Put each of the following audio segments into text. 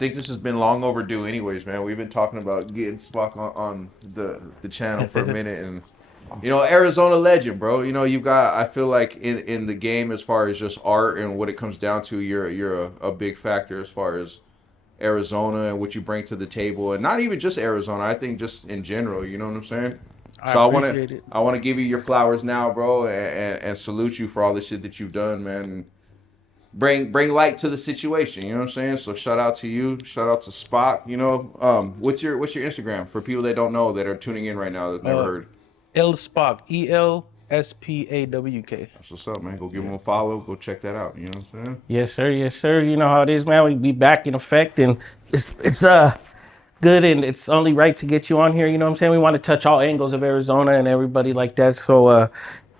think this has been long overdue anyways, man. We've been talking about getting Spawk on the channel for a minute. And, Arizona legend, bro. You've got, I feel like in the game as far as just art and what it comes down to, you're a big factor as far as Arizona and what you bring to the table. And not even just Arizona, I think just in general, you know what I'm saying? So I want to give you your flowers now, bro, and salute you for all the shit that you've done, man. And bring light to the situation, you know what I'm saying? So shout out to you, shout out to Spot, what's your Instagram for people that don't know that are tuning in right now that never heard? Spawk, ELSPAWK. That's what's up, man. Go give them a follow, go check that out, you know what I'm saying? Yes, sir. Yes, sir. You know how it is, man. We be back in effect, and it's good, and it's only right to get you on here. You know what I'm saying? We want to touch all angles of Arizona and everybody like that. So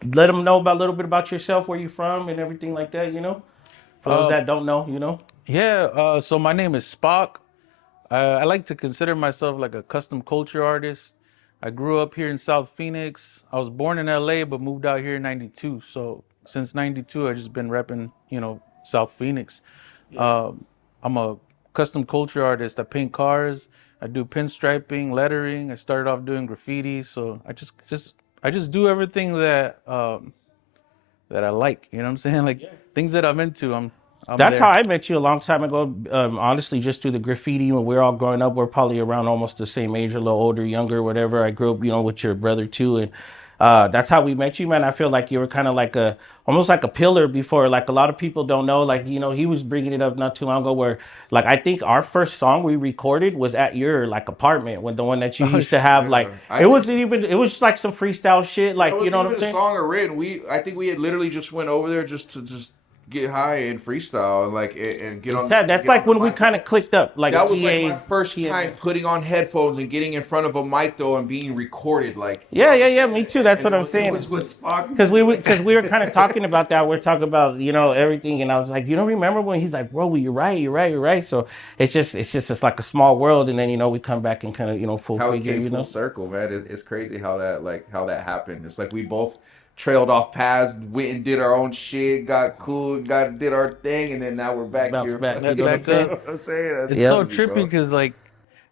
let them know about a little bit about yourself, where you from, and everything like that. For those that don't know. Yeah. So my name is Spawk. I like to consider myself like a custom culture artist. I grew up here in South Phoenix. I was born in LA, but moved out here in '92. So since '92, I've just been repping, South Phoenix. I'm a custom culture artist. I paint cars. I do pinstriping, lettering. I started off doing graffiti. So I just do everything that that I like. You know what I'm saying? Like things that I'm into. I'm That's there. how I met you a long time ago. Honestly, just through the graffiti. When we were all growing up, we're probably around almost the same age, a little older, younger, whatever. I grew up, with your brother too, and that's how we met you, man. I feel like you were kind of like almost like a pillar before. Like a lot of people don't know. Like he was bringing it up not too long ago, where like I think our first song we recorded was at your like apartment, when the one that you used to have. Like it wasn't even. It was just like some freestyle shit. Like It you know wasn't what I'm even a saying? song or written. I think we had literally just went over there just to get high and freestyle and get on. That's get like on the when we mic. kind of clicked up. Like That was GA, like my first time putting on headphones and getting in front of a mic though and being recorded. Like Yeah. Me too. That's what I'm saying. It was with Spock Because we were kind of talking about that. We're talking about everything, and I was like, remember when he's like, bro, you're right. So it's like a small world, and then we come back and kind of full how it figure, came full circle, man. It's crazy how that happened. It's like we both trailed off paths, went and did our own shit, got cool, did our thing, and then now we're back Bounce here. back. You You know what Back I'm know saying? up. what I'm saying? That's It's so crazy, trippy bro. because like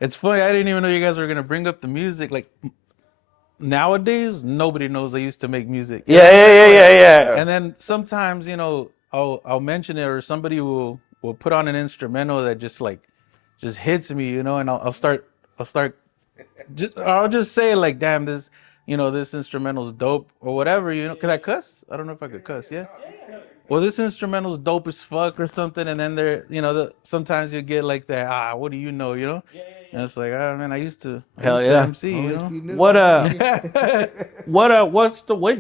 it's funny. I didn't even know you guys were gonna bring up the music. Like nowadays, nobody knows I used to make music. Yeah. And then sometimes, I'll mention it, or somebody will put on an instrumental that just hits me, and I'll just say like, damn, this instrumental's dope or whatever. Can I cuss? I don't know if I could cuss. Yeah. Well, this instrumental's dope as fuck or something, and then sometimes you get like that. What do you know? And it's like, man, I Hell used to yeah. MC. Only if you knew. What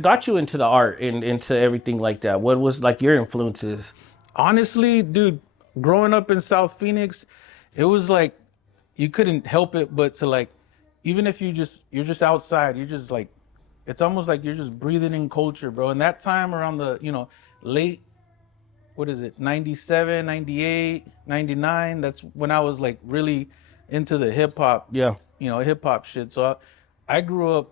got you into the art and into everything like that? What was like your influences? Honestly, dude, growing up in South Phoenix, it was like you couldn't help it but to like, even if you're just outside, you're just like, it's almost like you're just breathing in culture, bro. And that time around the, late, what is it, 97, 98, 99, that's when I was like really into the hip hop, Yeah. hip hop shit. So I grew up,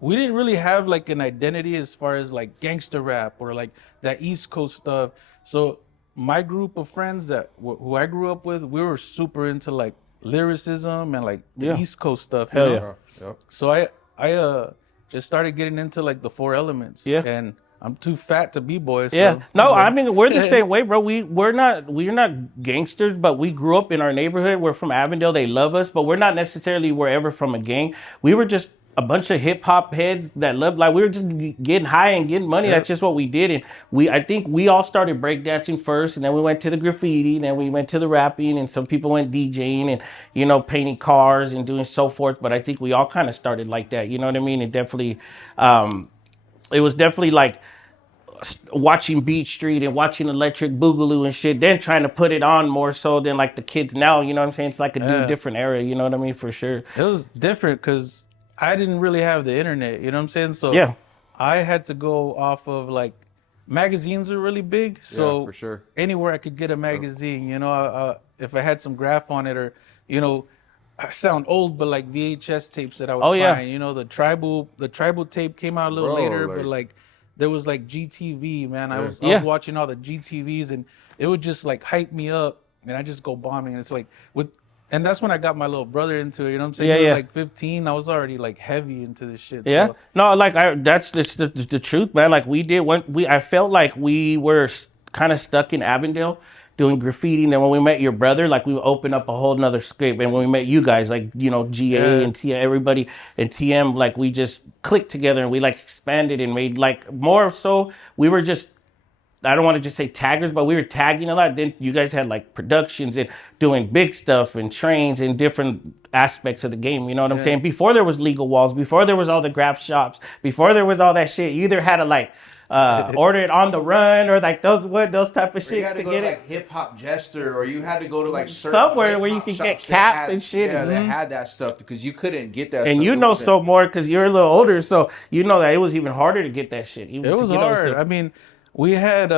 we didn't really have like an identity as far as like gangster rap or like that East Coast stuff. So my group of friends who I grew up with, we were super into like lyricism and like the Yeah. East Coast stuff, Hell yeah. Yep. So I just started getting into like the four elements. Yeah. And I'm too fat to be boy. So, Yeah. No, I mean we're the same way, bro. We're not gangsters, but we grew up in our neighborhood. We're from Avondale. They love us, but we're not necessarily wherever from a gang. We were just a bunch of hip hop heads that loved, like we were just getting high and getting money. That's just what we did. And I think we all started breakdancing first, and then we went to the graffiti, and then we went to the rapping, and some people went DJing and painting cars and doing so forth. But I think we all kind of started like that. You know what I mean? It was definitely like watching Beat Street and watching Electric Boogaloo and shit, then trying to put it on more so than like the kids now, you know what I'm saying? It's like a new different era, you know what I mean? For sure. it was different because I didn't really have the internet, you know what I'm saying? So Yeah. I had to go off of like, magazines are really big. So Yeah, for sure. anywhere I could get a magazine, if I had some graph on it, or, I sound old, but like VHS tapes that I would Oh, yeah. find, the tribal tape came out a little Bro, later, like- but like there was like GTV, man. I was Yeah. watching all the GTVs, and it would just like hype me up and I just go bombing. And it's like and that's when I got my little brother into it. You know what I'm saying? Yeah, He was yeah. like 15. I was already like heavy into this shit. Yeah, So no, like that's the truth, man. Like I felt like we were kind of stuck in Avondale doing graffiti, and then when we met your brother, like we opened up a whole nother scope. And when we met you guys, like GA yeah, and TM, everybody and TM, like we just clicked together and we like expanded and made like more. So we were just, I don't want to just say taggers, but we were tagging a lot. Then you guys had like productions and doing big stuff and trains and different aspects of the game. You know what I'm saying? Before there was legal walls, before there was all the graph shops, before there was all that shit, you either had to like order it on the run or like those type of Or you shits had to to go get to it. like Hip Hop Jester, or you had to go to like certain Somewhere where you hip-hop could get shops that caps had- and shit. Yeah, they Mhm. had that stuff because you couldn't get that. And stuff. you It know wasn't- so more because you're a little older, so you know that it was even harder to get that shit. Even it to was get those hard. stuff. I mean, we had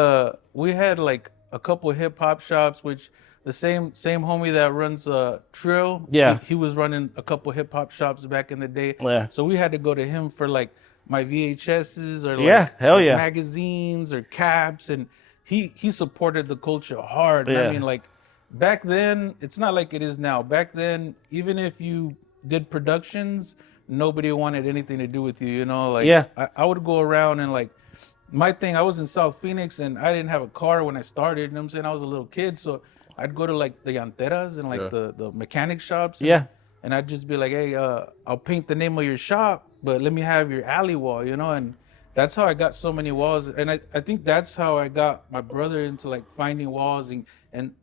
like a couple hip hop shops, which the same homie that runs Trill. Yeah. he was running a couple hip hop shops back in the day. Yeah. So we had to go to him for like my VHSs or Yeah, like, hell like yeah. magazines or caps, and he supported the culture hard. And Yeah. I mean, like back then, it's not like it is now. Back then, even if you did productions, nobody wanted anything to do with you. You know, like Yeah. I would go around and like. My thing, I was in South Phoenix and I didn't have a car when I started. You know what I'm saying? I was a little kid, so I'd go to like the llanteras and like the mechanic shops. Yeah. And I'd just be like, hey, I'll paint the name of your shop, but let me have your alley wall, you know? And that's how I got so many walls. And I think that's how I got my brother into like finding walls. And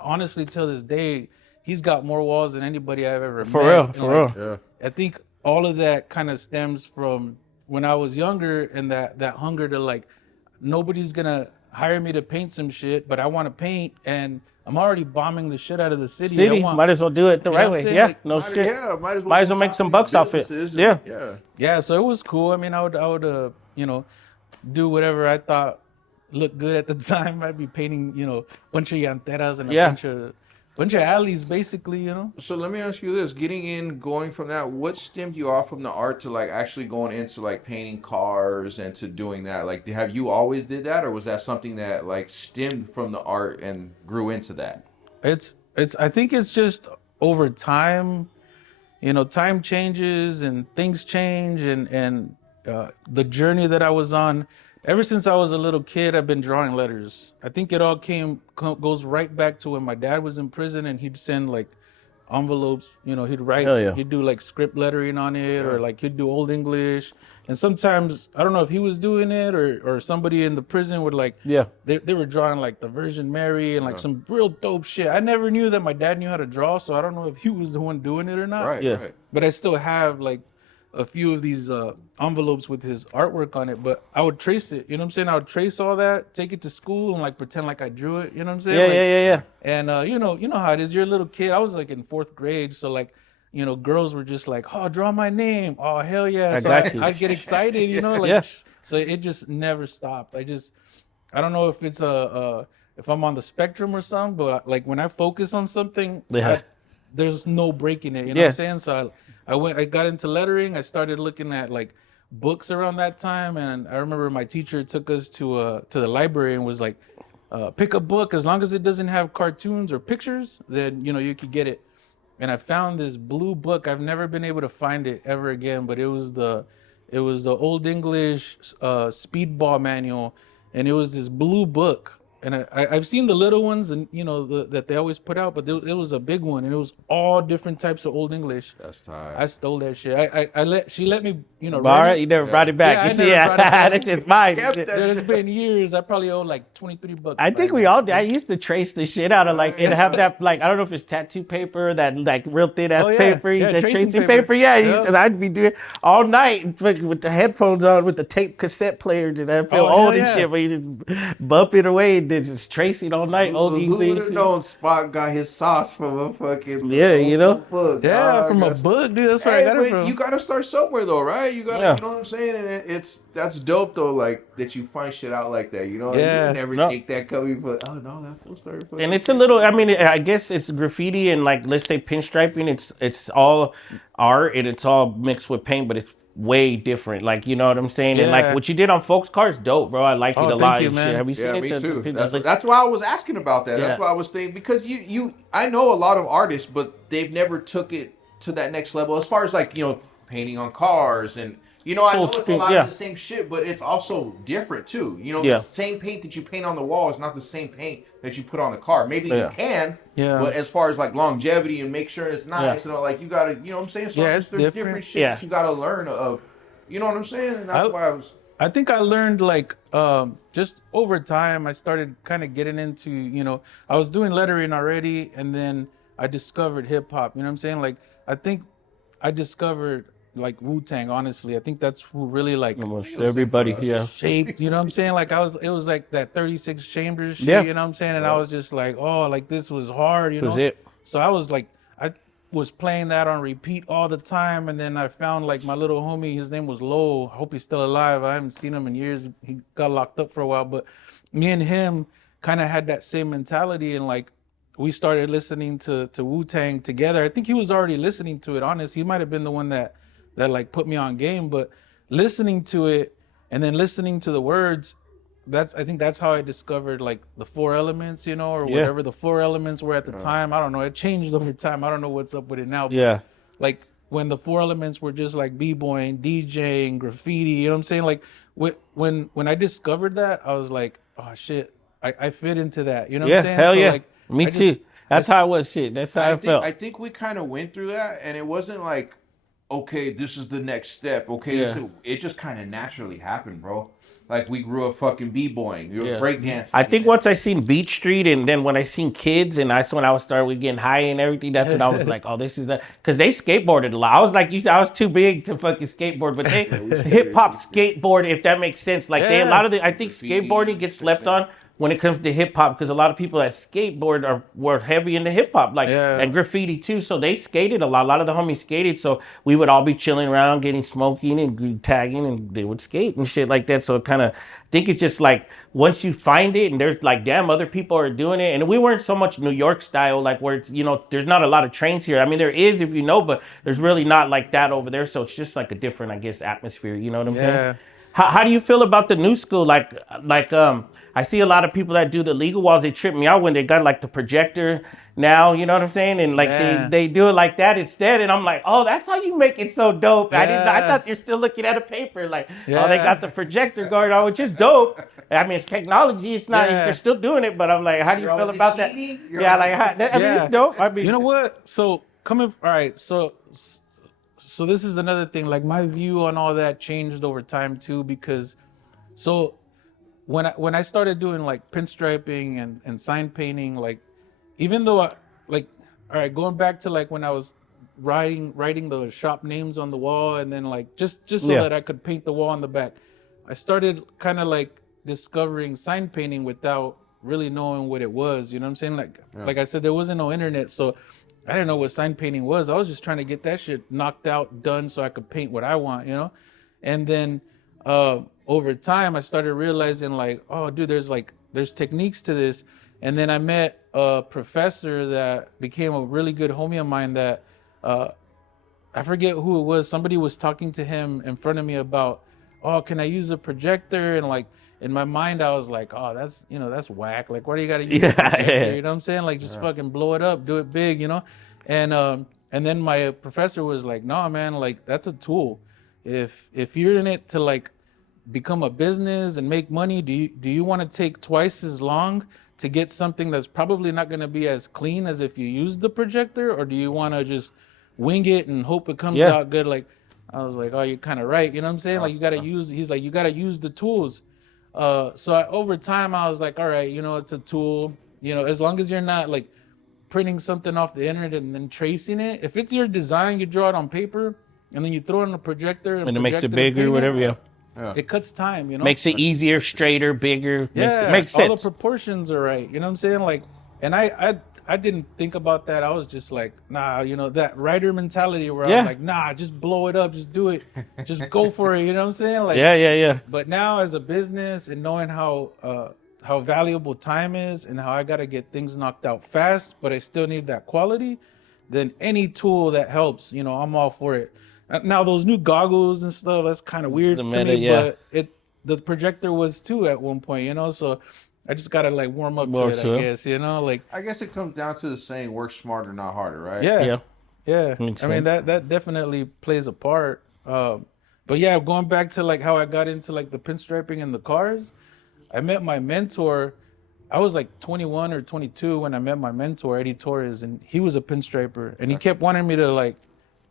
honestly, till this day, he's got more walls than anybody I've ever met. For real, And, for like, real. Yeah. I think all of that kind of stems from when I was younger and that hunger to like, nobody's gonna hire me to paint some shit, but I want to paint and I'm already bombing the shit out of the city. I want, might as well do it the you know right what I'm way. saying? Yeah, Like, no shit. Yeah, might as Might as well be make top some of bucks off it. businesses Yeah. yeah. yeah, so it was cool. I mean, I would you know, do whatever I thought looked good at the time. I'd be painting, you know, a bunch of llanteras and a bunch of alleys, basically, you know. So let me ask you this: going from that, what stemmed you off from the art to like actually going into like painting cars and to doing that? Like, have you always did that, or was that something that like stemmed from the art and grew into that? It's I think it's just over time, you know, time changes and things change and the journey that I was on. Ever since I was a little kid, I've been drawing letters. I think it all goes right back to when my dad was in prison and he'd send like envelopes, you know, he'd write, Hell yeah. he'd do like script lettering on it or like he'd do Old English. And sometimes, I don't know if he was doing it or somebody in the prison would like, Yeah. they were drawing like the Virgin Mary and like some real dope shit. I never knew that my dad knew how to draw, so I don't know if he was the one doing it or not. Right, Yes. right. But I still have like a few of these envelopes with his artwork on it, but I would trace it, you know what I'm saying? I would trace all that, take it to school and like pretend like I drew it, you know what I'm saying? Yeah, Like, yeah. And you know how it is. You're a little kid. I was like in 4th grade, so like, you know, girls were just like, "Oh, draw my name." Oh, hell yeah! I So got you. I'd get excited, you know, like. Yes. So it just never stopped. I don't know if it's if I'm on the spectrum or something, but like when I focus on something, Yeah. there's no breaking it. You know what I'm saying? So I got into lettering. I started looking at like books around that time, and I remember my teacher took us to the library and was like, pick a book as long as it doesn't have cartoons or pictures, then you know you could get it. And I found this blue book. I've never been able to find it ever again, but it was the Old English speedball manual, and it was this blue book. And I've seen the little ones, and you know that they always put out, but it was a big one, and it was all different types of Old English. That's tight. I stole that shit. She let me, you know. All rent right, it. you never brought it back. Yeah, I You never see, brought it back. that's just mine. Kept that. There's been years. I probably owe like $23. I think we all did. I used to trace the shit out of like and have that like I don't know if it's tattoo paper, that like real thin ass Oh, yeah. paper, Yeah, that tracing tracing paper. paper. Yeah, Yeah. and I'd be doing all night with the headphones on, with the tape cassette player, and I feel Oh, hell old and yeah. shit. But you just bump it away and then just tracing all night. Old Who would English. have known Spawk got his sauce from a fucking Yeah, you know? book? Yeah, dog. from a That's- book, dude. That's where Hey, I got it but from. you gotta start somewhere though, right? You gotta, Yeah. you know what I'm saying? And that's dope though, like that you find shit out like that. You know, Yeah. you never No. think that coming, but oh no, that full story. And it's a little. I mean, I guess it's graffiti and like let's say pinstriping. It's all art and it's all mixed with paint, but it's way different. Like, you know what I'm saying? And like Yeah. what you did on Folks Cars, dope, bro. I like it Oh, a thank lot you, and shit. man. Have you seen Yeah, it? me too. That's like, That's why I was asking about that. That's yeah. why I was thinking, because I know a lot of artists, but they've never took it to that next level as far as like, painting on cars, and I Full know it's a screen, lot of yeah. the same shit, but it's also different too. The Yeah. same paint that you paint on the wall is not the same paint that you put on the car. Maybe you Yeah. can, Yeah. but as far as like longevity and make sure it's nice, like you gotta, you know what I'm saying? So Yeah, it's there's different different. shit that you gotta learn of, you know what I'm saying? And that's why I was. I think I learned like just over time. I started kind of getting into, I was doing lettering already, and then I discovered hip hop. You know what I'm saying? Like I think I discovered like Wu-Tang. Honestly, I think that's who really like Almost everybody, yeah. shaped. You know what I'm saying? Like it was like that 36 chambers shit. Yeah. You know what I'm saying? And I was just like, oh, like this was hard. You This was know? it. So I was like, I was playing that on repeat all the time, and then I found like my little homie, his name was Lowell. I hope he's still alive. I haven't seen him in years. He got locked up for a while, but me and him kind of had that same mentality, and like we started listening to Wu-Tang together. I think he was already listening to it, honest. He might have been the one that like put me on game, but listening to it and then listening to the words, I think that's how I discovered like the four elements, or whatever the four elements were at the time. I don't know. It changed over time. I don't know what's up with it now. But Yeah. like when the four elements were just like b-boying, DJing, graffiti, you know what I'm saying? Like when I discovered that, I was like, oh shit, I fit into that. You know what I'm saying? Hell So yeah. like Me too. That's how it was. Shit. That's how I felt. I think we kind of went through that, and it wasn't like, okay, this is the next step. Okay, it just kind of naturally happened, bro. Like we grew up fucking b-boying, breakdancing. I think once I seen Beach Street, and then when I seen kids, and that's when I was started getting high and everything. That's when I was like, oh, this is that, because they skateboarded a lot. I was like, I was too big to fucking skateboard, but they hip hop skateboard, if that makes sense. Like they a lot of I think skateboarding gets slept on when it comes to hip hop, because a lot of people that skateboard were heavy into hip hop, like and graffiti too. So they skated a lot. A lot of the homies skated, so we would all be chilling around, getting smoking and tagging, and they would skate and shit like that. So it kind of, I think it's just like once you find it, and there's like, damn, other people are doing it, and we weren't so much New York style, like where it's, there's not a lot of trains here. I mean, there is, if you know, but there's really not like that over there. So it's just like a different, I guess, atmosphere. You know what I'm saying? How do you feel about the new school? Like I see a lot of people that do the legal walls. They trip me out when they got like the projector now. You know what I'm saying? And like they do it like that instead. And I'm like, oh, that's how you make it so dope. I thought you're still looking at a paper. Like, oh, they got the projector going on, which is dope. I mean, it's technology. It's not. They're still doing it. But I'm like, how do you feel about that? Yeah, like I mean, it's dope. I mean, you know what? So all right. So this is another thing. Like my view on all that changed over time too, because so when I started doing like pinstriping and sign painting, like even though all right, going back to like when I was writing the shop names on the wall, and then like just so that I could paint the wall on the back, I started kind of like discovering sign painting without really knowing what it was. You know what I'm saying? Like I said, there wasn't no internet, so I didn't know what sign painting was. I was just trying to get that shit knocked out, done, so I could paint what I want, And then over time, I started realizing like, oh, dude, there's techniques to this. And then I met a professor that became a really good homie of mine that I forget who it was. Somebody was talking to him in front of me about, oh, can I use a projector? And like in my mind, I was like, oh, that's whack. Like, why do you got to use a projector? You know what I'm saying? Like, just fucking blow it up, do it big, And then my professor was like, no, man, like that's a tool. If you're in it to like become a business and make money, do you want to take twice as long to get something that's probably not going to be as clean as if you use the projector, or do you want to just wing it and hope it comes out good? Like, I was like, oh, you're kind of right. You know what I'm saying? Like, you got to use, he's like, you got to use the tools. Over time, I was like, all right, it's a tool, as long as you're not like printing something off the internet and then tracing it. If it's your design, you draw it on paper and then you throw it on a projector and it makes it bigger, whatever. It cuts time, Makes it easier, straighter, bigger. Makes sense. All the proportions are right. You know what I'm saying? Like, and I didn't think about that. I was just like, nah, that writer mentality where I'm like, nah, just blow it up, just do it, just go for it. You know what I'm saying? Like, yeah. But now as a business and knowing how valuable time is and how I got to get things knocked out fast, but I still need that quality, then any tool that helps, I'm all for it. Now those new goggles and stuff, that's kind of weird The to meta, me, yeah. but the projector was too at one point, you know. So I just gotta like warm up to Warm it, to I it. guess, you know. Like I guess it comes down to the saying, work smarter, not harder, right? yeah, Yeah. yeah. Makes I mean sense. that definitely plays a part. But yeah, going back to like how I got into like the pinstriping in the cars, I met my mentor. I was like 21 or 22 when I met my mentor, Eddie Torres, and he was a pinstriper, and he kept wanting me to like,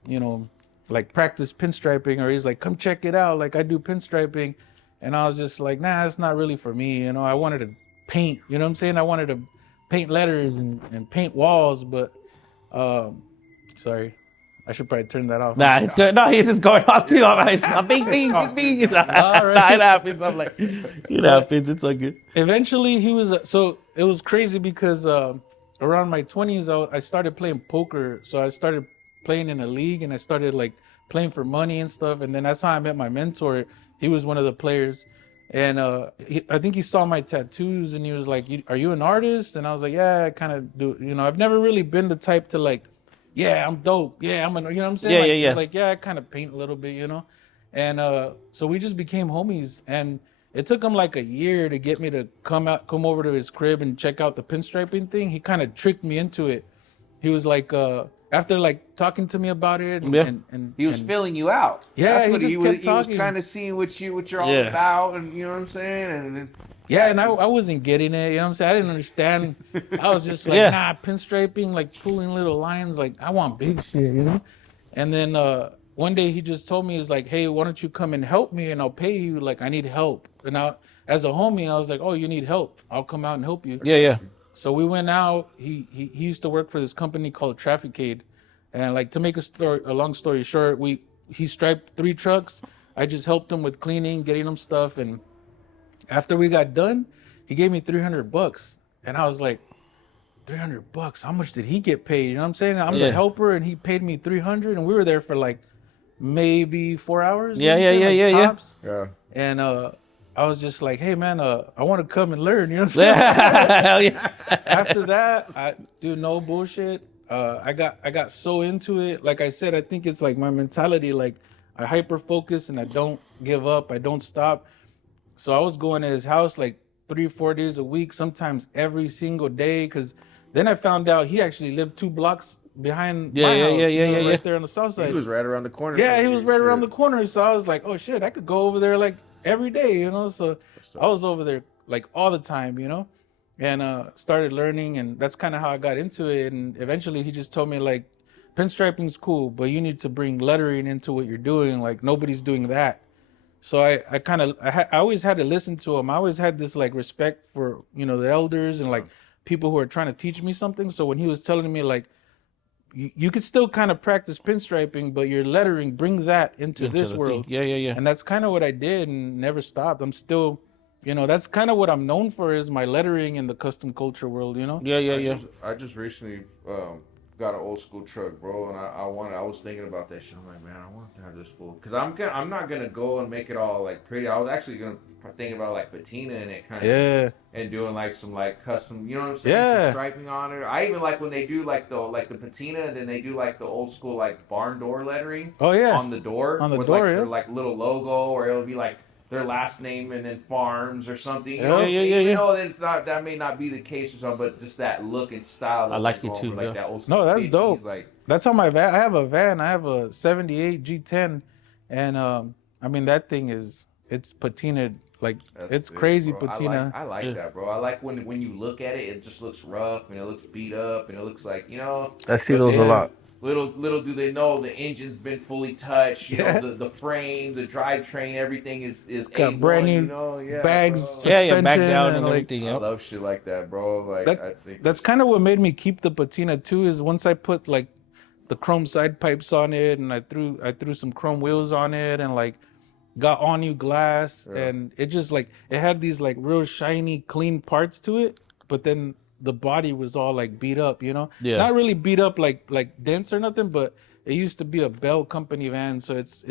you know, like practice pinstriping, or he's like, come check it out. Like I do pinstriping. And I was just like, nah, it's not really for me. You know, I wanted to paint, you know what I'm saying? I wanted to paint letters and paint walls, but sorry. I should probably turn that off. Nah, it's good. No, he's just going off too. I'm like, bing, bing, bing, bing. Nah, it happens. I'm like, it happens. It's all good. Eventually he was, so it was crazy because around my 20s, I started playing poker. So I started playing in a league and I started like playing for money and stuff. And then that's how I met my mentor. He was one of the players. And I think he saw my tattoos and he was like, are you an artist? And I was like, yeah, I kind of do. You know, I've never really been the type to like, yeah, I'm dope. Yeah, you know what I'm saying? Yeah, like, yeah, yeah. It's like, yeah, I kind of paint a little bit, you know? And so we just became homies. And it took him like a year to get me to come over to his crib and check out the pinstriping thing. He kind of tricked me into it. He was like, after like talking to me about it, and, Yeah. and He was filling you out. Yeah, That's he what just he was. kept He was talking. kind of seeing what you're all Yeah. about, and you know what I'm saying. And then, yeah, and I wasn't getting it. You know what I'm saying? I didn't understand. I was just like, Yeah. nah, pinstriping, like pulling little lines. Like I want big shit, you know. And then one day he just told me, he's like, hey, why don't you come and help me, and I'll pay you. Like I need help. And as a homie, I was like, oh, you need help? I'll come out and help you. Yeah, yeah. So we went out. He used to work for this company called Trafficade, and like to make a long story short, he striped 3 trucks. I just helped him with cleaning, getting him stuff, and after we got done, he gave me $300, and I was like, $300? How much did he get paid? You know what I'm saying? I'm Yeah. the helper, and he paid me $300, and we were there for like maybe 4 hours. Yeah, you know what I'm yeah, saying? yeah, Like, yeah, yeah. tops. yeah. And I was just like, hey man, I want to come and learn. You know what I'm saying? Hell yeah. After that, I do no bullshit. I got so into it. Like I said, I think it's like my mentality. Like I hyper focus and I don't give up. I don't stop. So I was going to his house like 3-4 days a week, sometimes every single day. Cause then I found out he actually lived 2 blocks behind Yeah, my yeah, house. yeah, you know, yeah, right yeah. there on the south side. He was right around the corner. Yeah, from he you, was right around the shit. corner. So I was like, oh shit, I could go over there like every day, you know? So I was over there like all the time, you know? And started learning, and that's kind of how I got into it. And eventually he just told me like, pinstriping's cool, but you need to bring lettering into what you're doing. Like nobody's doing that. So I always had to listen to him. I always had this like respect for, you know, the elders and like people who are trying to teach me something. So when he was telling me like, you could still kind of practice pinstriping, but your lettering, bring that into this the world. thing. Yeah, yeah, yeah. And that's kind of what I did and never stopped. I'm still, you know, that's kind of what I'm known for, is my lettering in the custom culture world, you know? Yeah, yeah, yeah. I just recently got an old school truck, bro, and I was thinking about that shit. I'm like, man, I want to have this full, because I'm not gonna go and make it all like pretty. I was actually gonna thinking about like patina in it, kind of, Yeah. and doing like some like custom, you know what I'm saying? Yeah. Some striping on it. I even like when they do like the patina, and then they do like the old school like barn door lettering. Oh, yeah. On the door. On the with, door, like, yeah. their like little logo, or it'll be like their last name and then farms or something. You Yeah, know, yeah, even yeah. though it's not, that may not be the case or something, but just that look and style. I like it going too, for, like yeah. that old school No, that's 50s, dope. Like, That's how my van, I have a van. I have a 78 G10. And I mean, that thing it's patinaed. Like, that's it's it, crazy bro. patina. I like that, bro. I like when you look at it, it just looks rough and it looks beat up and it looks like, you know. I see but those a then lot. Little do they know the engine's been fully touched. You Yeah. know, the frame, the drivetrain, everything is got A1, brand new you know? Yeah, bags, bro. Yeah, yeah, back suspension, down and like, everything. I Yep. love shit like that, bro. Like, I think That's kind of what made me keep the patina too, is once I put like the chrome side pipes on it and I threw some chrome wheels on it and like got all new glass, and it just like, it had these like real shiny clean parts to it, but then the body was all like beat up, you know? Yeah. Not really beat up like dents or nothing, but it used to be a Bell Company van, so it's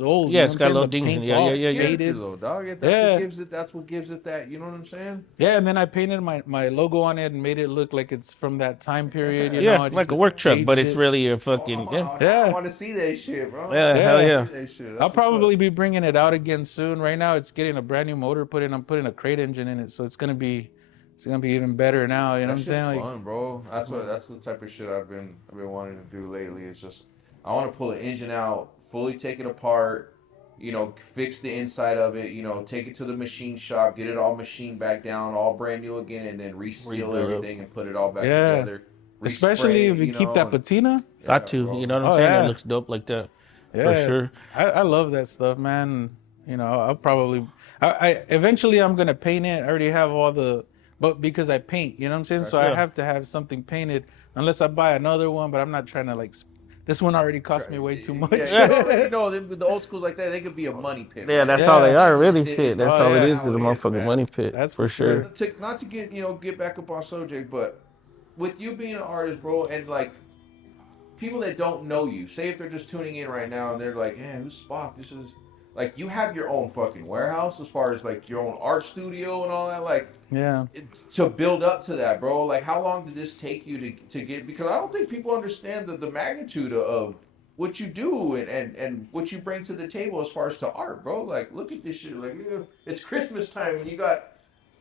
old. Yeah, you know it's what got I'm saying? little The dings in paint's it. all Yeah. faded. Though, dog. Yeah. That's what gives it that. You know what I'm saying? Yeah, and then I painted my logo on it and made it look like it's from that time period. You know, Yeah, I like just a work truck, but aged it's it. really a fucking I Yeah. want to see that shit, bro. Yeah, Yeah. hell yeah. See that shit. That's I'll what's probably up. be bringing it out again soon. Right now, it's getting a brand new motor put in. I'm putting a crate engine in it, so it's gonna be even better now. You know what I'm That saying? shit's Like, fun, bro. That's the type of shit I've been wanting to do lately. It's just I want to pull an engine out, fully take it apart, you know, fix the inside of it, you know, take it to the machine shop, get it all machined back down, all brand new again, and then reseal Redo it. everything and put it all back Yeah. together. especially Respray if it, you keep that and- patina. Got to. bro. You know what I'm Oh, saying? yeah. It looks dope like that. Yeah, For sure. I love that stuff, man. You know, I'll probably, I eventually I'm gonna paint it. I already have all the, but because I paint, you know what I'm saying. So I Yeah. have to have something painted, unless I buy another one. But I'm not trying to like. This one already cost me way too much. Yeah, you know, the old schools like that, they could be a money pit. Yeah, right? that's Yeah. all they are, really. It's- Shit, that's oh, all it yeah. is a motherfucking man. money pit. That's for for sure. sure. Not to get back up on subject, but with you being an artist, bro, and like people that don't know you, say if they're just tuning in right now and they're like, "Yeah, who's Spawk?" This is like you have your own fucking warehouse as far as like your own art studio and all that. Like Yeah. to build up to that, bro. Like how long did this take you to get? Because I don't think people understand the magnitude of what you do and what you bring to the table as far as to art, bro. Like look at this shit. Like it's Christmas time and you got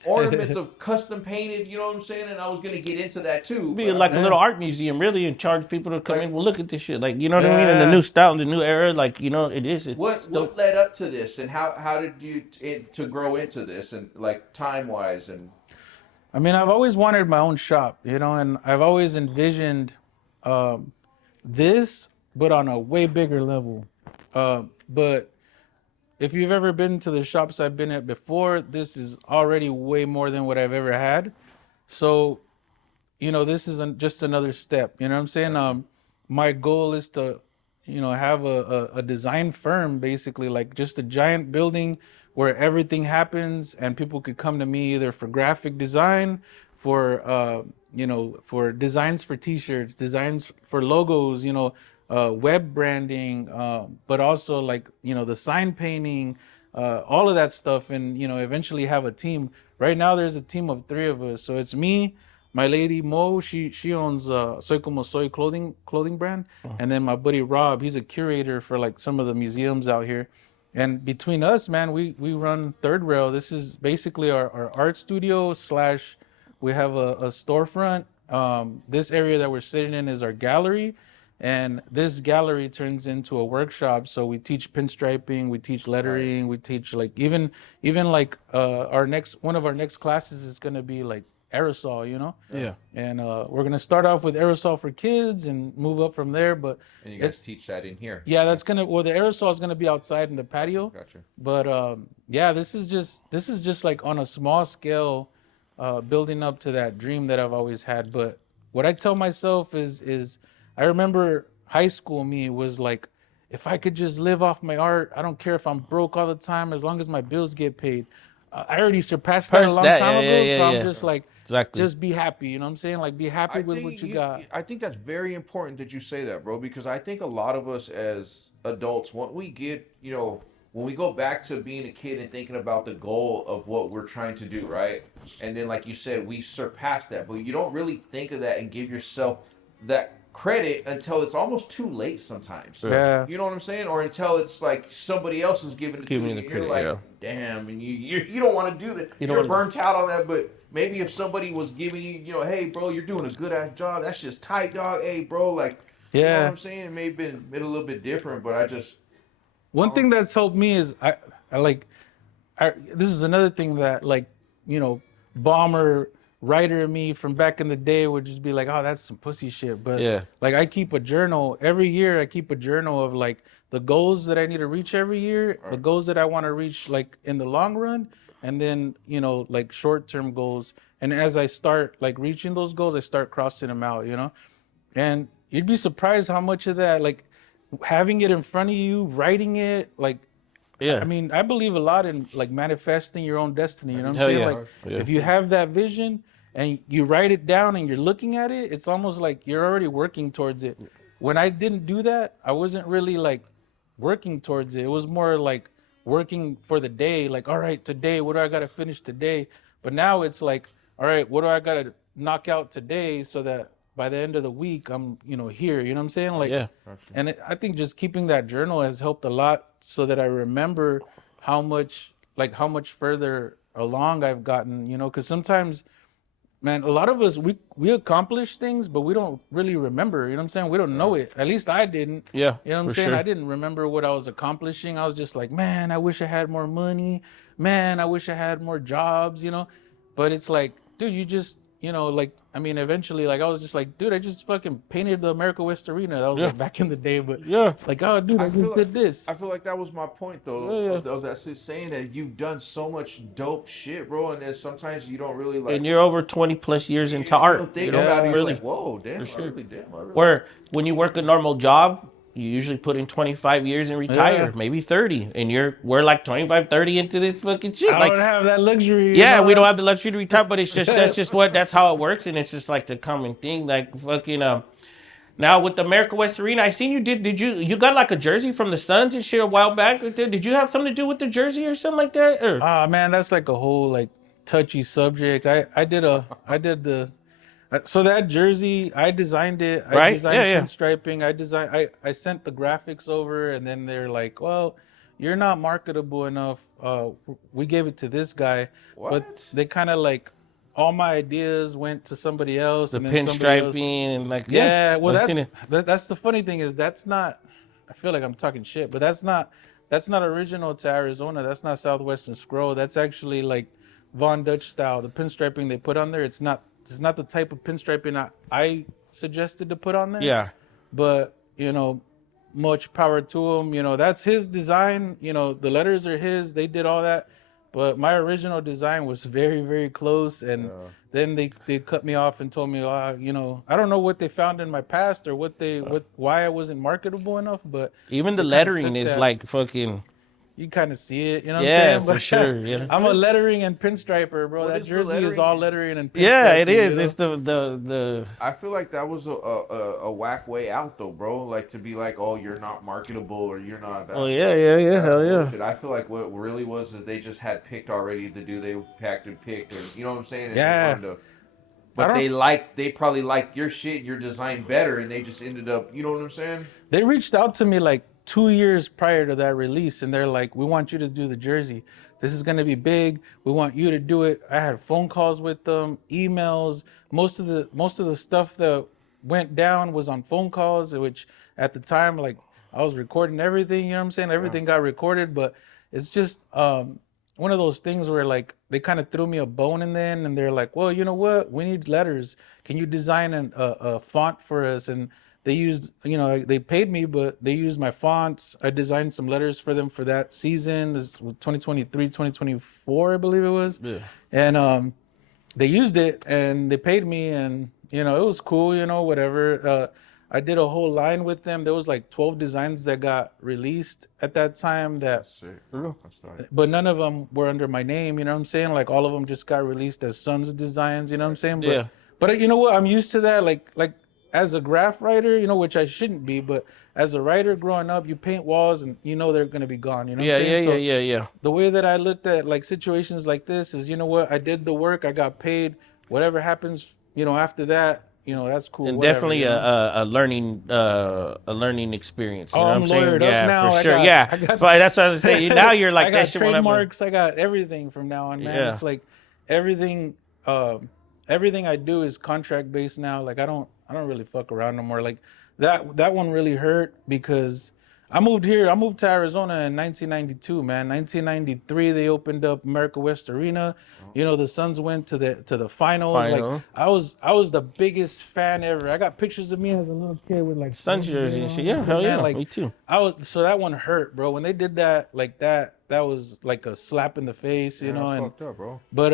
ornaments of custom painted, you know what I'm saying? And I was gonna get into that too. Be but like I'm a little art museum, really, and charge people to come Like- in. Well, look at this shit. Like, you know what I mean? In the Yeah. new style, the new era, like, you know, it is. It's What dope. led up to this, and how did you to grow into this, and like time wise, and I mean, I've always wanted my own shop, you know, and I've always envisioned this, but on a way bigger level. But if you've ever been to the shops I've been at before, this is already way more than what I've ever had. So, you know, this is just another step. You know what I'm saying? My goal is to, you know, have a design firm, basically, like just a giant building where everything happens and people could come to me either for graphic design, for, you know, for designs for t-shirts, designs for logos, you know, web branding, but also like, you know, the sign painting, all of that stuff. And, you know, eventually have a team. Right now there's a team of 3 of us. So it's me, my lady Mo, she owns Soy Como Soy clothing brand. And then my buddy Rob, he's a curator for like some of the museums out here. And between us, man, we run Third Rail. This is basically our art studio / we have a storefront. This area that we're sitting in is our gallery. And this gallery turns into a workshop. So we teach pinstriping, we teach lettering, we teach like even like one of our next classes is gonna be like aerosol, you know? Yeah. And we're gonna start off with aerosol for kids and move up from there. But and you guys teach that in here. yeah, the aerosol is gonna be outside in the patio. Gotcha. But yeah, this is just like on a small scale, building up to that dream that I've always had. But what I tell myself is I remember high school me was like, if I could just live off my art, I don't care if I'm broke all the time, as long as my bills get paid. I already surpassed that a long time ago, so I'm just like, Exactly. just be happy. You know what I'm saying? Like, be happy with what you got. I think that's very important that you say that, bro, because I think a lot of us as adults, when we get, you know, when we go back to being a kid and thinking about the goal of what we're trying to do, right? And then, like you said, we surpassed that, but you don't really think of that and give yourself that credit until it's almost too late sometimes. Yeah. You know what I'm saying? Or until it's like somebody else is giving it to you. Giving you the And you're credit, like, damn, and you don't want to do that. don't You're wanna- burnt out on that, but maybe if somebody was giving you, you know, hey, bro, you're doing a good ass job. That's just tight, dog. Hey, bro, like, you know Yeah. what I'm saying? It may have been a little bit different, but I just, One thing that's helped me is this is another thing that, like, you know, bomber writer me from back in the day would just be like, oh, that's some pussy shit. But Yeah. like, I keep a journal every year. I keep a journal of like the goals that I need to reach every year, the goals that I want to reach like in the long run, and then, you know, like short-term goals. And as I start like reaching those goals, I start crossing them out, you know. And you'd be surprised how much of that, like having it in front of you, writing it, like, Yeah. I mean, I believe a lot in like manifesting your own destiny. You know what I'm Hell saying? yeah. Like, Yeah. if you have that vision and you write it down and you're looking at it, it's almost like you're already working towards it. when I didn't do that, I wasn't really like working towards it. It was more like working for the day. Like, all right, today, what do I got to finish today? But now it's like, all right, what do I got to knock out today so that by the end of the week I'm, here. You know what I'm saying? Like, Yeah. and I think just keeping that journal has helped a lot so that I remember how much further along I've gotten. Because sometimes, man, a lot of us we accomplish things, but we don't really remember. You know what I'm saying? We don't know it. At least I didn't. Yeah, You know what I'm for saying? sure. I didn't remember what I was accomplishing. I was just like, man, I wish I had more money. Man, I wish I had more jobs. But it's like, dude, you just, like, I mean, eventually, like, I was just like, dude, I just fucking painted the America West Arena. That was like back in the day, but Yeah. like, oh, dude, I just did this. I feel like that was my point though. Of that saying that you've done so much dope shit, bro, and then sometimes you don't really like. And you're over 20 plus years into you art. don't think You know, about it. You're really. like, whoa, damn, sure. I really did. I really Where when you work a normal job, you usually put in 25 years and retire, Yeah. maybe 30. And we're like 25, 30 into this fucking shit. I Like, don't have that luxury. yeah, we don't have the luxury to retire, but it's just that's how it works, and it's just like the common thing. Like fucking now with the America West Arena, I seen did you got like a jersey from the Suns and shit a while back? Did you have something to do with the jersey or something like that? Or? Man, that's like a whole like touchy subject. I did the so that jersey, I designed it. I Right? designed Yeah. pinstriping. I sent the graphics over, and then they're like, well, you're not marketable enough. We gave it to this guy. What? But they kind of like, all my ideas went to somebody else. The and then somebody else. pinstriping and like Yeah, well, I've seen it. that's the funny thing is that's not. I feel like I'm talking shit, but that's not original to Arizona. That's not Southwestern Scroll. That's actually like Von Dutch style. The pinstriping they put on there, it's not the type of pinstriping I suggested to put on there. Yeah. But much power to him. That's his design. The letters are his. They did all that. But my original design was very, very close, and then they cut me off and told me, I don't know what they found in my past or why I wasn't marketable enough, but Even the they kinda lettering took is that. like fucking. You kind of see it, you know what Yeah, I'm saying? for sure. Yeah. I'm a lettering and pinstriper, bro. What That is the jersey is lettering? all lettering and pinstriping. Yeah, it is. you know? It's the I feel like that was a whack way out though, bro. Like to be like, oh, you're not marketable or you're not. Oh yeah, That's hell yeah. bullshit. I feel like what really was is they just had picked already the dude they packed and picked, and you know what I'm saying? And they Yeah. wanted to- But they probably liked your shit, your design better, and they just ended up, you know what I'm saying? They reached out to me like 2 years prior to that release, and they're like, we want you to do the jersey. This is going to be big. We want you to do it. I had phone calls with them, emails. Most of the stuff that went down was on phone calls, which at the time, like, I was recording everything, you know what I'm saying? Everything got recorded, but it's just one of those things where like they kind of threw me a bone in then, and they're like, well, you know what? We need letters. Can you design a font for us? And they used, they paid me, but they used my fonts. I designed some letters for them for that season. It was 2023, 2024, I believe it was. Yeah. And they used it and they paid me, and it was cool, whatever. I did a whole line with them. There was like 12 designs that got released at that time but none of them were under my name, you know what I'm saying? Like all of them just got released as Sons designs, you know what I'm saying? But, Yeah. But you know what? I'm used to that. Like as a graph writer, which I shouldn't be, but as a writer growing up, you paint walls and they're going to be gone, you know what I'm saying? Yeah. The way that I looked at like situations like this is, you know what? I did the work, I got paid. Whatever happens, after that, that's cool. And whatever, definitely a learning experience. You know what I'm I'm saying? lawyered up Yeah, now. for I sure. got- Yeah, I got- but that's what I was saying. Now you're like I got that shit. trademarks. I got everything from now on, man. Yeah. It's like everything. Everything I do is contract based now. Like I don't really fuck around no more. Like that one really hurt because I moved to Arizona in 1992, man. 1993 they opened up America West Arena. The Suns went to the finals. Final. Like I was the biggest fan ever. I got pictures of me as a little kid with like Suns jersey and shit. Yeah, hell man, yeah, like, me too. So that one hurt, bro. When they did that, like that was like a slap in the face, and fucked up, bro. but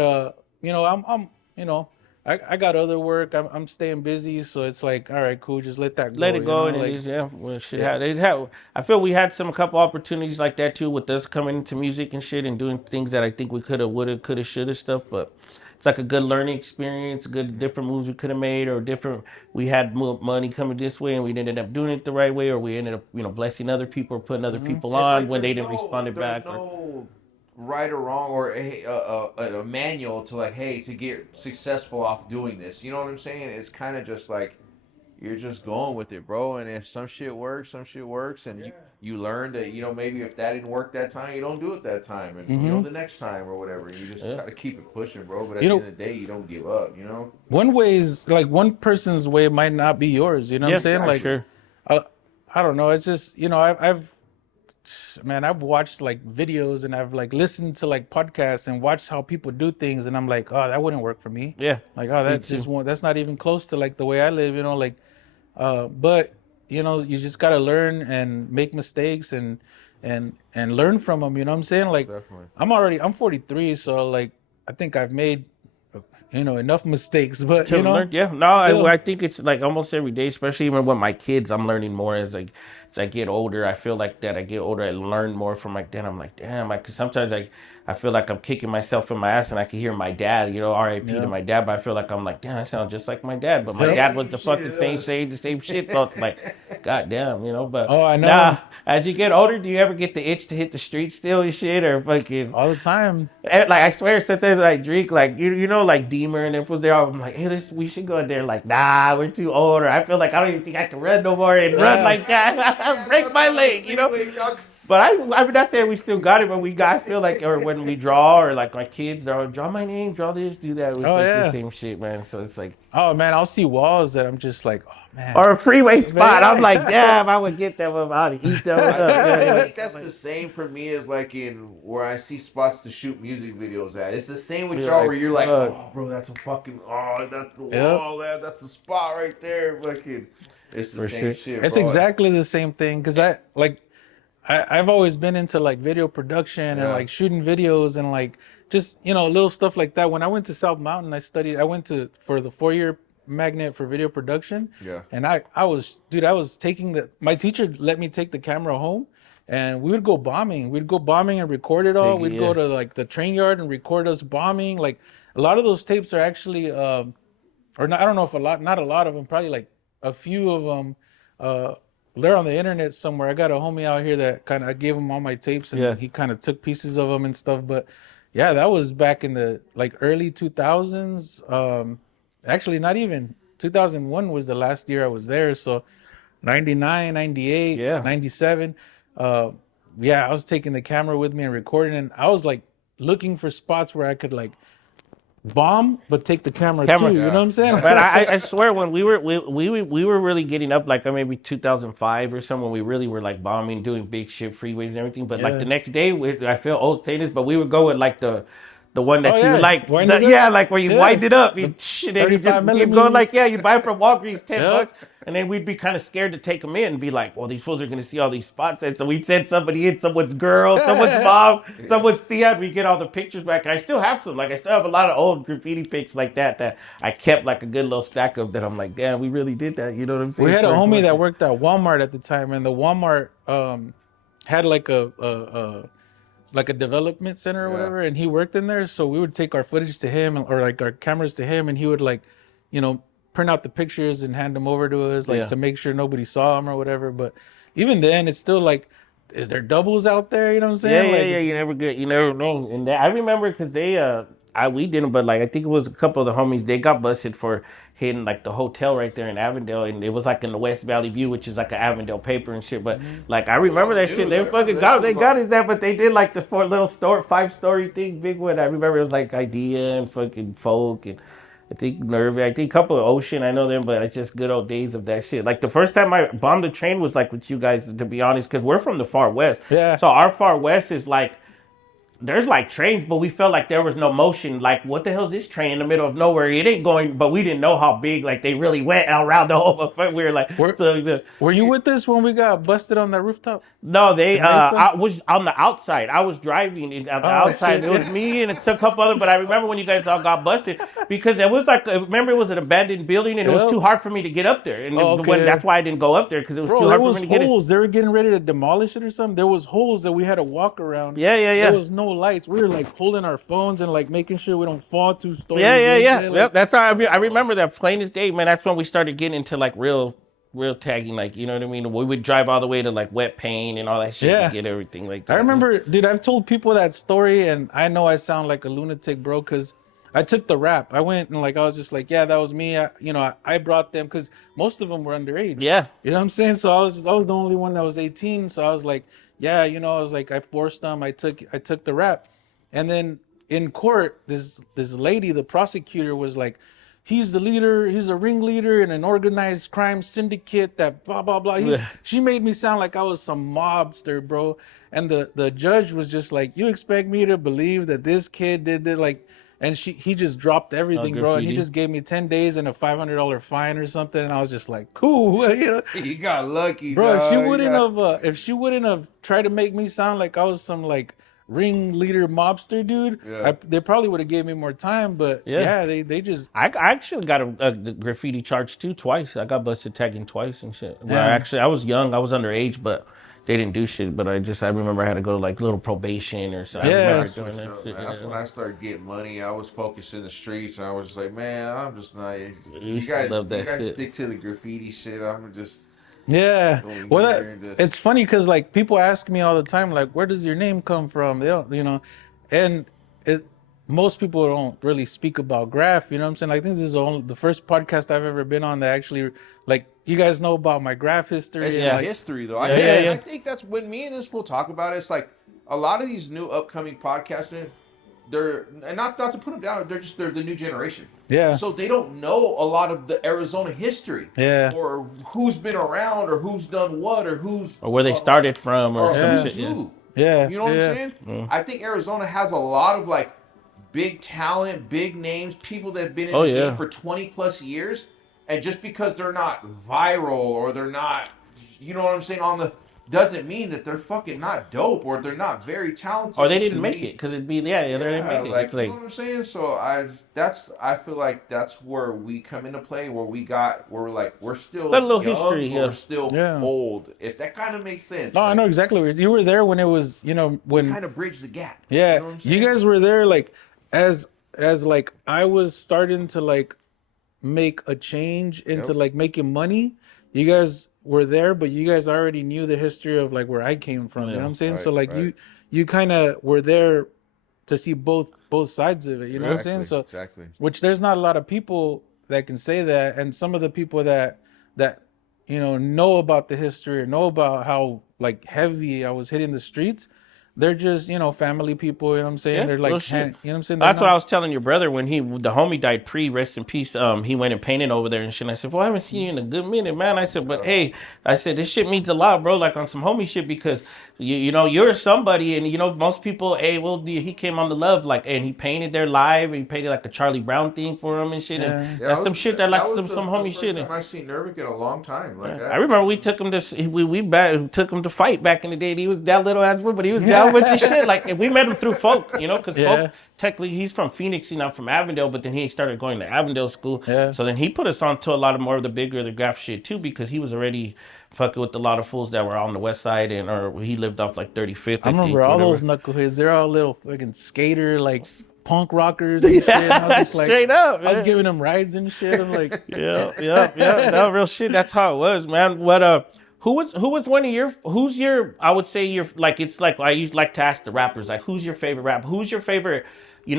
I got other work. I'm staying busy, so it's like, all right, cool. Just let that go. Let it go, and like, it is, yeah. Well, shit, I feel we had a couple opportunities like that too, with us coming into music and shit and doing things that I think we coulda, woulda, coulda, shoulda stuff. But it's like a good learning experience, good different moves we could have made, or different. We had money coming this way, and we ended up doing it the right way, or we ended up, blessing other people or putting other people It's on like when they there's didn't respond it there's back. no right or wrong or a manual to like, hey, to get successful off doing this. You know what I'm saying? It's kind of just like you're just going with it, bro. And if some shit works, and you learn that maybe if that didn't work that time, you don't do it that time, and the next time or whatever. You just gotta keep it pushing, bro. But at the end of the day, you don't give up. One way is like one person's way might not be yours. You know what I'm saying? Like, sure. I don't know. It's just I've watched like videos and I've like listened to like podcasts and watched how people do things, and I'm like, oh, that wouldn't work for me. Yeah. Like, oh, that's not even close to like the way I live. Like, but you just gotta learn and make mistakes and learn from them. You know what I'm saying? Like, Definitely. I'm 43, so like I think I've made enough mistakes, but To learn, yeah. No, I think it's like almost every day, especially even with my kids, I'm learning more as I get older. I feel like that I get older, I learn more from like that. I'm like, damn, cause sometimes I feel like I'm kicking myself in my ass, and I can hear my dad, R.I.P. to my dad, but I feel like I'm like, damn, I sound just like my dad, but my dad was the fucking same shit. So it's like, god damn, But I know. Nah, as you get older, do you ever get the itch to hit the street still and shit, or fucking all the time? Like, I swear, sometimes when I drink, like like Deemer and them was there, I'm like, hey, we should go in there. Like, nah, we're too old, or I feel like I don't even think I can run no more and run like that. I break my leg, But I'm not saying we still got it, but I feel like, or when we draw, or like my kids, they'll draw my name, draw this, do that. It's the same shit, man. So it's like, oh man, I'll see walls that I'm just like, oh man. Or a freeway spot. I'm like, damn, I would get them out and eat them up. I think that's the same for me as like in where I see spots to shoot music videos at. It's the same with y'all where you're like, oh, bro, that's a fucking, that's the wall, that's the spot right there. Fucking, it's the same shit. It's exactly the same thing because I've always been into like video production and like shooting videos and like just little stuff like that. When I went to South Mountain, I went for the 4-year magnet for video production. Yeah. And I was taking my teacher let me take the camera home, and we would go bombing. We'd go bombing and record it all. We'd go to like the train yard and record us bombing. Like a lot of those tapes are actually, or not, I don't know if not a lot of them, probably like a few of them, they're on the internet somewhere. I got a homie out here that I gave him all my tapes, and he kind of took pieces of them and stuff. But yeah, that was back in the like early 2000s. Actually, not even 2001 was the last year I was there. So 99, 98, 97. I was taking the camera with me and recording, and I was like looking for spots where I could like bomb but take the camera too. You know what I'm saying? But I swear, when we were really getting up, like maybe 2005 or something, when we really were like bombing, doing big shit, freeways and everything. But like the next day, I feel old saying this, but we would go with like the one that you like, like where you wind it up, and you go like, you buy it from Walgreens, $10, and then we'd be kind of scared to take them in and be like, well, these fools are gonna see all these spots, and so we'd send somebody in, someone's girl, someone's mom, someone's Thea, we get all the pictures back, and I still have some, like I still have a lot of old graffiti pics like that I kept like a good little stack of that. I'm like, damn, we really did that, you know what I'm saying? We had a homie that worked at Walmart at the time, and the Walmart had like a development center or whatever, and he worked in there. So we would take our footage to him, or like our cameras to him, and he would like, print out the pictures and hand them over to us, like to make sure nobody saw them or whatever. But even then, it's still like, is there doubles out there? You know what I'm saying? Yeah. You never know. And I remember because we didn't, but like I think it was a couple of the homies, they got busted for hitting like the hotel right there in Avondale, and it was like in the West Valley View, which is like an Avondale paper and shit. But like I remember that shit. They fucking got his that, but they did like the 5-story thing, big one. I remember it was like Idea and fucking Folk and I think Nervy. I think a couple of Ocean. I know them, but it's just good old days of that shit. Like the first time I bombed a train was like with you guys, to be honest, because we're from the far west. Yeah. So our far west is like, there's like trains, but we felt like there was no motion. Like, what the hell is this train in the middle of nowhere? It ain't going, but we didn't know how big, like, they really went around the whole, we were like, were you with us when we got busted on that rooftop? No, I was on the outside. I was driving on the outside. Shit. It was me and a couple other, but I remember when you guys all got busted because it was like, remember it was an abandoned building and it was too hard for me to get up there. And that's why I didn't go up there, because it was too hard for me to get it. There was holes. They were getting ready to demolish it or something. There was holes that we had to walk around. Yeah. There was no lights. We were like holding our phones and like making sure we don't fall through stories. Yeah. Like, Yep. That's how I remember that plain as day, man. That's when we started getting into like real tagging, like, you know what I mean? We would drive all the way to like wet paint and all that shit to get everything like that. I remember, dude, I've told people that story, and I know I sound like a lunatic, bro, because I took the rap. I went and like I was just like, yeah, that was me. I brought them because most of them were underage. Yeah. You know what I'm saying? So I was the only one that was 18. So I was like, yeah, I was like, I forced them. I took the rap, and then in court, this lady, the prosecutor, was like, he's the leader. He's a ringleader in an organized crime syndicate that blah, blah, blah. She made me sound like I was some mobster, bro. And the judge was just like, you expect me to believe that this kid did it? Like, and he just dropped everything, bro. And he just gave me 10 days and a $500 fine or something. And I was just like, cool. You got lucky, bro. dog. If she wouldn't have tried to make me sound like I was some like ringleader mobster dude, they probably would have gave me more time. But they just. I actually got a graffiti charge too twice. I got busted tagging twice and shit. Well, I was young. I was underage, but they didn't do shit. But I remember I had to go to like little probation or something. That's when I started getting money. I was focused in the streets, and I was just like, man, I'm just not. You guys stick to the graffiti shit. I'm just. Yeah, well, it's funny because like people ask me all the time, like, where does your name come from? They don't, and most people don't really speak about graff. You know what I'm saying? I think this is the first podcast I've ever been on that actually, like, you guys know about my graff history. It's like, history though. I think that's when me and this will talk about it. It's like a lot of these new upcoming podcasters, they're, and not to put them down, they're the new generation. Yeah. So they don't know a lot of the Arizona history. Yeah. Or who's been around, or who's done what, or where they started from, or some shit. Yeah. You know what I'm saying? Mm. I think Arizona has a lot of like big talent, big names, people that have been in the game for 20 plus years, and just because they're not viral or they're not, you know what I'm saying, doesn't mean that they're fucking not dope or they're not very talented. Or they didn't make it, because it'd be, they didn't make it. Like, you know what I'm saying? So I feel like that's where we come into play, where we're still got a little young, history, we're still old, if that kind of makes sense. No, I know exactly. You were there when it was, when... We kind of bridge the gap. Yeah, you know what I'm saying? You guys were there, like, as like, I was starting to, like, make a change into, like, making money. You guys were there, but you guys already knew the history of like where I came from. You know what I'm saying? Right, so like you kind of were there to see both sides of it. You know what I'm saying? So which there's not a lot of people that can say that, and some of the people that know about the history or know about how like heavy I was hitting the streets. They're just, family people, you know what I'm saying? They're like, you know what I'm saying? That's what I was telling your brother when the homie died rest in peace. He went and painted over there and shit. And I said, well, I haven't seen you in a good minute, man. I said, but hey, this shit means a lot, bro, like on some homie shit, because, you're somebody, and, most people, hey, well, he came on the love, like, and he painted there live, and he painted like a Charlie Brown thing for him and shit. Yeah. And that's some shit that like some homie shit. I've seen Nervic in a long time. Like I remember we took him to, took him to fight back in the day. And he was that little ass, but he was down with this shit. Like, we met him through Folk, because Folk, technically, he's from Phoenix, he's not from Avondale, but then he started going to Avondale school. Yeah. So then he put us on to a lot of more of the graff shit too, because he was already fucking with a lot of fools that were on the west side, or he lived off like 35th. I remember all those knuckleheads. They're all little fucking skater, like punk rockers and shit. And I was just like, straight up, man. I was giving them rides and shit. I'm like, yeah. No, real shit. That's how it was, man. What Who was one of who's your, I would say your, like, it's like, I used like to ask the rappers, like, who's your favorite rapper? Who's your favorite,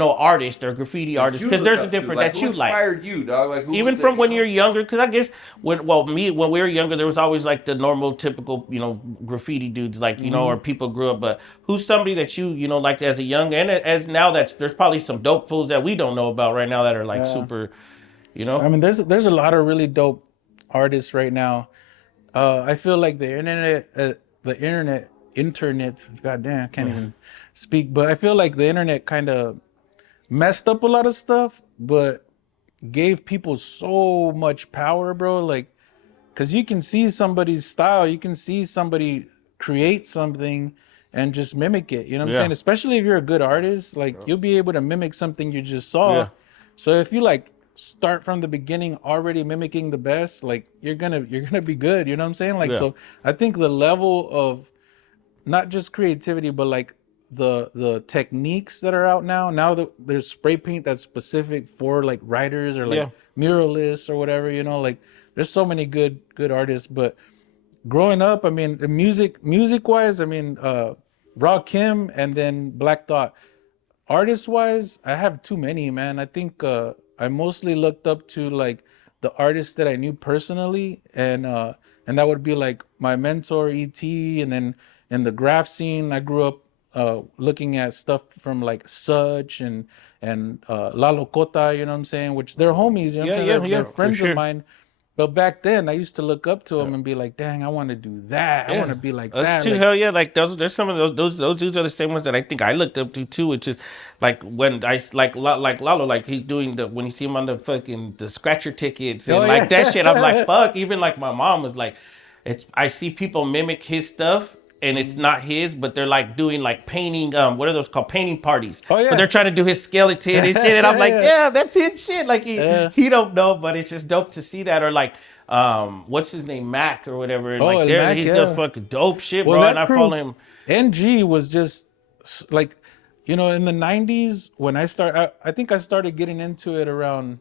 artist or graffiti artist? Because there's a different, that you like. Who inspired you, dog? Like, even from when you're younger, because I guess, when we were younger, there was always like the normal, typical, graffiti dudes, like, or people grew up, but who's somebody that you, liked as a young, and as now there's probably some dope fools that we don't know about right now that are like super, I mean, there's a lot of really dope artists right now. I feel like the internet, goddamn, I can't even speak, but I feel like the internet kind of messed up a lot of stuff, but gave people so much power, bro. Like, cause you can see somebody's style, you can see somebody create something and just mimic it. You know what I'm saying? Especially if you're a good artist, like you'll be able to mimic something you just saw. Yeah. So if you like start from the beginning already mimicking the best, like you're gonna be good, you know what I'm saying? Like so I think the level of not just creativity but like the techniques that are out now. Now there's spray paint that's specific for like writers or like muralists or whatever. Like there's so many good artists. But growing up, I mean, the music wise, I mean, Raw Kim and then Black Thought. Artist wise, I have too many, man. I think I mostly looked up to like the artists that I knew personally, and that would be like my mentor E.T. And then in the graff scene, I grew up looking at stuff from like Such and La Locota, you know what I'm saying? Which they're homies, you know what I'm saying? They're friends of mine. But back then, I used to look up to them and be like, "Dang, I want to do that. I want to be like that." That's too like, hell yeah. Like there's some of those dudes are the same ones that I think I looked up to too. Which is like when I like Lalo, like he's doing when you see him on the fucking the scratcher tickets and that shit. I'm like, fuck. Even like my mom was like, I see people mimic his stuff. And it's not his, but they're like doing like painting. What are those called? Painting parties. Oh yeah. But they're trying to do his skeleton and shit. And I'm like, yeah, that's his shit. Like he don't know, but it's just dope to see that. Or like, what's his name, Mac or whatever. Like he's the fucking dope shit, bro. And I follow him. NG was just like, in the '90s when I think I started getting into it around,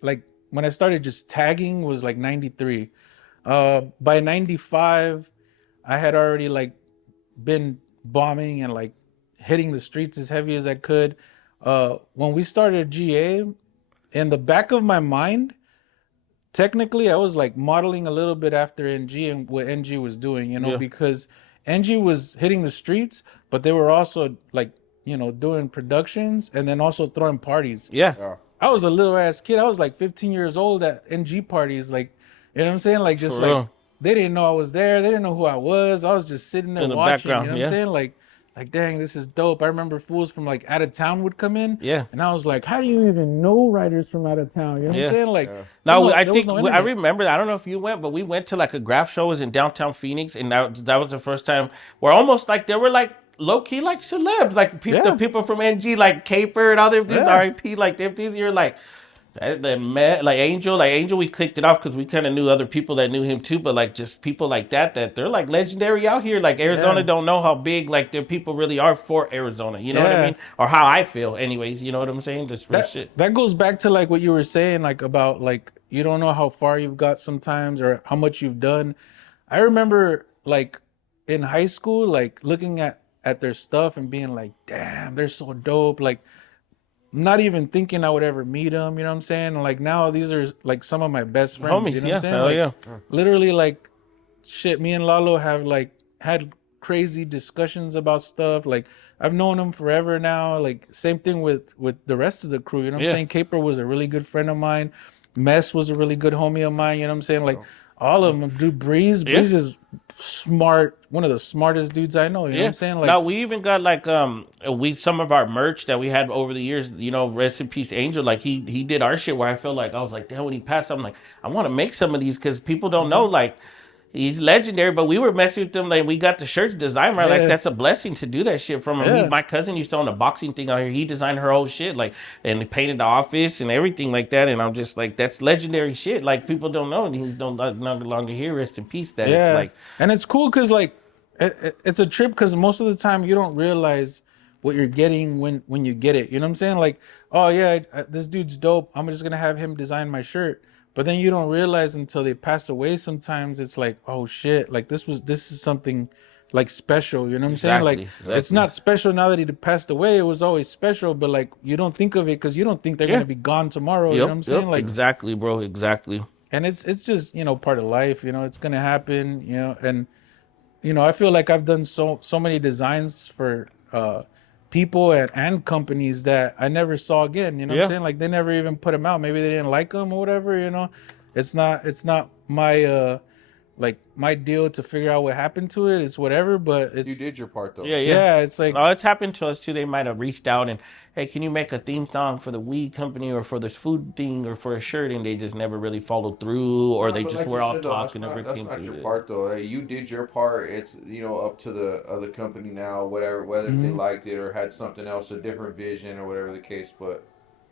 like when I started just tagging was like '93. By '95. I had already like been bombing and like hitting the streets as heavy as I could. When we started GA, in the back of my mind, technically I was like modeling a little bit after NG and what NG was doing, because NG was hitting the streets, but they were also like, doing productions and then also throwing parties. Yeah. I was a little ass kid. I was like 15 years old at NG parties, like, you know what I'm saying? Like just like. They didn't know I was there. They didn't know who I was. I was just sitting there watching. You know what I'm saying? Like, dang, this is dope. I remember fools from like out of town would come in. Yeah. And I was like, how do you even know writers from out of town? You know what I'm saying? Like, no, I remember. I don't know if you went, but we went to like a graff show. It was in downtown Phoenix, and that was the first time where almost like there were like low key like celebs, like the people from NG, like Caper and all them dudes, RIP, like them dudes. You're like. Like Angel, we clicked it off because we kind of knew other people that knew him too, but like just people like that they're like legendary out here. Like Arizona don't know how big like their people really are for Arizona. You know what I mean? Or how I feel, anyways. You know what I'm saying? Just for shit. That goes back to like what you were saying, like about like you don't know how far you've got sometimes or how much you've done. I remember like in high school, like looking at their stuff and being like, damn, they're so dope. Like. Not even thinking I would ever meet them, you know what I'm saying? Like now these are like some of my best friends, homies, you know what I'm saying? Like, literally like shit, me and Lalo have like had crazy discussions about stuff. Like I've known them forever now. Like same thing with the rest of the crew, you know what I'm saying? Caper was a really good friend of mine. Mess was a really good homie of mine, you know what I'm saying? Like all of them, dude. Breeze is smart, one of the smartest dudes I know. You know what I'm saying? Like, now we even got like some of our merch that we had over the years. Rest in peace, Angel. Like he did our shit where I felt like I was like, damn, when he passed, I'm like, I want to make some of these because people don't know like. He's legendary, but we were messing with them. Like we got the shirts designed right. Like that's a blessing to do that shit from him. My cousin used to own a boxing thing out here. He designed her whole shit, like, and he painted the office and everything like that. And I'm just like, that's legendary shit. Like people don't know, and he's no longer here. Rest in peace. That it's like, and it's cool because like it's a trip because most of the time you don't realize what you're getting when you get it. You know what I'm saying? Like, oh yeah, this dude's dope. I'm just gonna have him design my shirt. But then you don't realize until they pass away. Sometimes it's like, oh shit, like this is something like special. You know what I'm saying? Like it's not special now that he passed away. It was always special, but like you don't think of it because you don't think they're gonna be gone tomorrow. You know what I'm saying? Like exactly, bro, exactly. And it's just part of life. It's gonna happen. And I feel like I've done so many designs for people and companies that I never saw again. You know what I'm saying? Like they never even put them out. Maybe they didn't like them or whatever. It's not my my deal to figure out what happened to it. It's whatever, but you did your part though. Yeah. It's like it's happened to us too. They might have reached out and, hey, can you make a theme song for the weed company or for this food thing or for a shirt, and they just never really followed through, or they just were all talk and never came through. That's not your part though. Hey, you did your part. It's up to the other company now, whatever, whether they liked it or had something else, a different vision or whatever the case, but.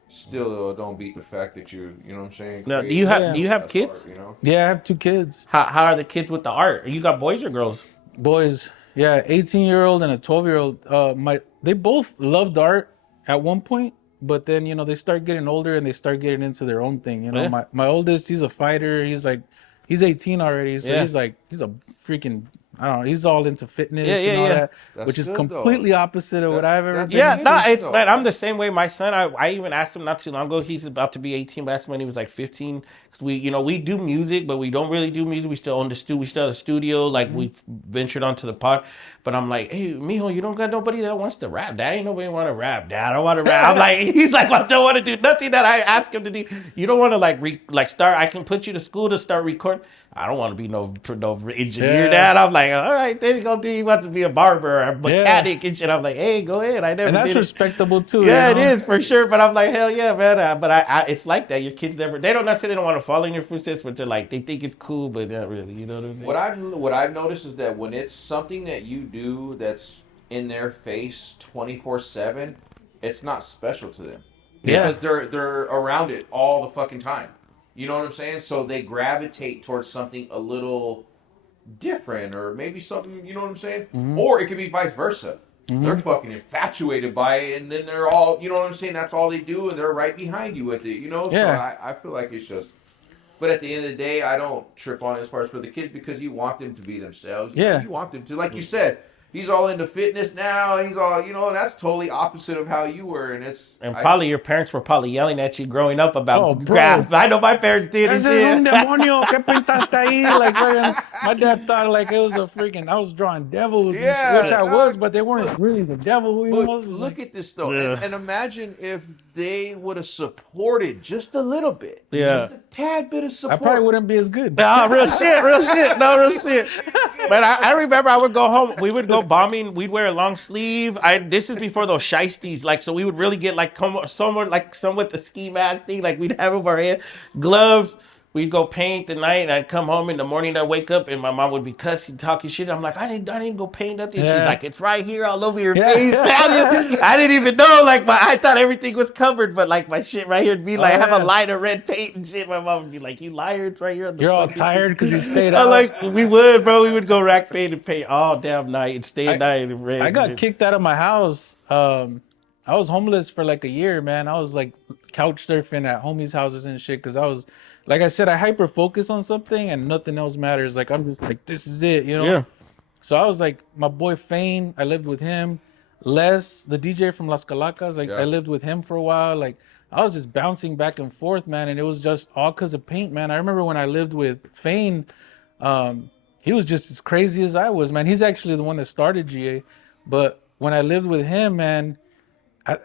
Still, don't beat the fact that you know what I'm saying. Now, do you have kids? Yeah, I have 2 kids. How are the kids with the art? You got boys or girls? Boys. Yeah, 18-year-old and a 12-year-old. They both loved art at one point, but then they start getting older and they start getting into their own thing. Yeah. My oldest, he's a fighter. He's 18 already, so Yeah. he's a freaking, I don't know. He's all into fitness Yeah, and all that, That's which is good, though. completely opposite of what That's- I've ever that's been Yeah, into. no, it's No. man. I'm the same way. My son, I even asked him not too long ago. He's about to be 18, but that's when he was like 15. Because we do music, but we don't really do music. We still own the studio. We still have a studio. Like we've ventured onto the pod. But I'm like, hey, mijo, you don't got nobody that wants to rap. Dad, ain't nobody want to rap. Dad, I don't want to rap. I'm like, he's like, I don't want to do nothing that I ask him to do. You don't want to start. I can put you to school to start recording. I don't want to be no engineer, Yeah. Dad. I'm like, all right, then he's gonna do. He wants to be a barber or a mechanic and shit. I'm like, hey, go ahead. I never And that's did it. respectable too. Yeah, it you know? is for sure. But I'm like, hell yeah, man. But I it's like that. Your kids never. They don't say they don't want to follow in your footsteps, but they're like, they think it's cool, but not really. You know what I'm saying? What I've noticed is that when it's something that you do that's in their face 24/7, it's not special to them Yeah. because they're around it all the fucking time. You know what I'm saying? So they gravitate towards something a little different, or maybe something. You know what I'm saying? Mm-hmm. Or it could be vice versa. They're fucking infatuated by it, and then they're all, you know what I'm saying? That's all they do, and they're right behind you with it. You know? So Yeah. I feel like it's just. But at the end of the day, I don't trip on it as far as for the kids because you want them to be themselves. Yeah. You want them to, like you said, he's all into fitness now. He's all, that's totally opposite of how you were. And it's. And probably your parents were probably yelling at you growing up about Oh, bro. graff. I know my parents did and Ese es un shit. demonio que pintaste ahí. Like, my dad thought like it was a freaking. I was drawing devils, and Yeah, shit, which I dog. was, but they weren't really the devil. But Was look at this, though. Yeah. And imagine if they would have supported just a little bit. Yeah. Just a tad bit of I support. probably wouldn't be as good. Oh, real shit. No, real shit. But I remember I would go home. We would go bombing. We'd wear a long sleeve. This is before those shiesties. Like, so we would really get like somewhere like some with the ski mask thing. Like we'd have over our head, gloves. We'd go paint the night, and I'd come home in the morning. I'd wake up, and my mom would be cussing, talking shit. I'm like, I didn't go paint nothing. She's Yeah. like, it's right here, all over your Yeah. face. I didn't even know. Like, I thought everything was covered, but like my shit right here would be like, Oh, have yeah. a line of red paint and shit. My mom would be like, you liar, it's right here. On the You're all fucking tired because you stayed I out. like we would, bro. We would go rack paint and paint all damn night and stay at night and red. I got kicked out of my house. I was homeless for like a year, man. I was like couch surfing at homies' houses and shit because I was, like I said, I hyper focus on something and nothing else matters. Like I'm just like, this is it, you know? Yeah. So I was like, my boy Fane, I lived with him. Les, the DJ from Las Calacas, like Yeah. I lived with him for a while. Like I was just bouncing back and forth, man, and it was just all because of paint, man. I remember when I lived with Fane, he was just as crazy as I was, man. He's actually the one that started GA, but when I lived with him, man,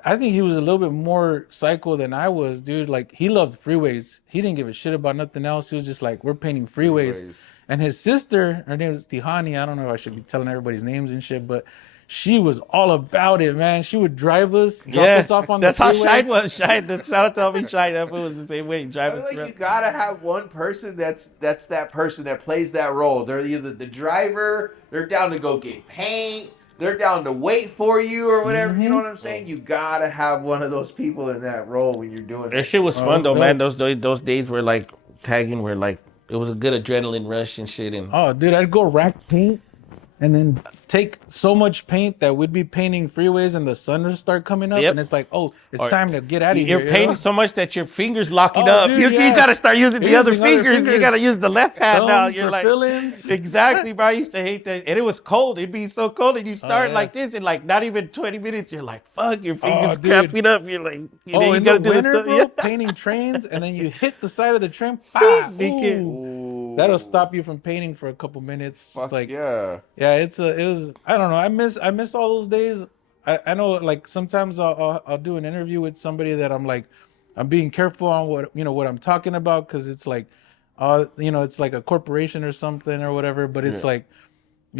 I think he was a little bit more psycho than I was, dude. Like he loved freeways. He didn't give a shit about nothing else. He was just like, we're painting freeways. And his sister, her name was Tihani. I don't know if I should be telling everybody's names and shit, but she was all about it, man. She would drive us, drop us off on that's the how freeway. Shine was. Shine, shout out to me, Shine. That was the same way. I Drive feel us like through. you gotta have one person that's that person that plays that role. They're either the driver, they're down to go get paint, they're down to wait for you or whatever. You know what I'm saying? You gotta have one of those people in that role when you're doing That it. shit was Oh, fun it's though, man. dope. Those days were like tagging were like it was a good adrenaline rush and shit. And Oh, dude, I'd go rack paint and then take so much paint that we'd be painting freeways and the sun would start coming up. Yep. And it's like, oh, it's Or time to get out of here. you're you know? painting so much that your fingers locking Oh, up. dude, You yeah. gotta start using the You're other using other fingers. You fingers. gotta use the left hand now. Thumbs You're for like fill-ins. exactly, bro. I used to hate that, and it was cold. It'd be so cold, and you start yeah. like this, and like not even 20 minutes, you're like, fuck, your fingers dude. cramping up. You're like, Oh, you in gotta the do winter, the bro, painting trains, and then you hit the side of the train. Bah, Make it- ooh. That'll stop you from painting for a couple minutes. Fuck It's like, yeah. it was. I don't know. I miss all those days. I know, like sometimes I'll do an interview with somebody that I'm like, I'm being careful on what I'm talking about because it's like, it's like a corporation or something or whatever. But it's like, I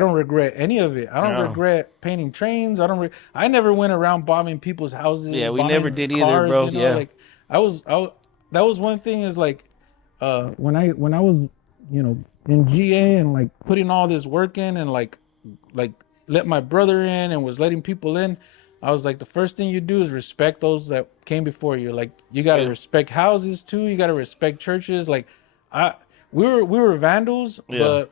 don't regret any of it. I don't No. regret painting trains. I never went around bombing people's houses. Yeah, we bombing never did either, cars, bro. Yeah. like that was one thing is like, when I was, in GA and like putting all this work in and like let my brother in and was letting people in, I was like, the first thing you do is respect those that came before you. Like you got to respect houses too. You got to respect churches. Like we were vandals, but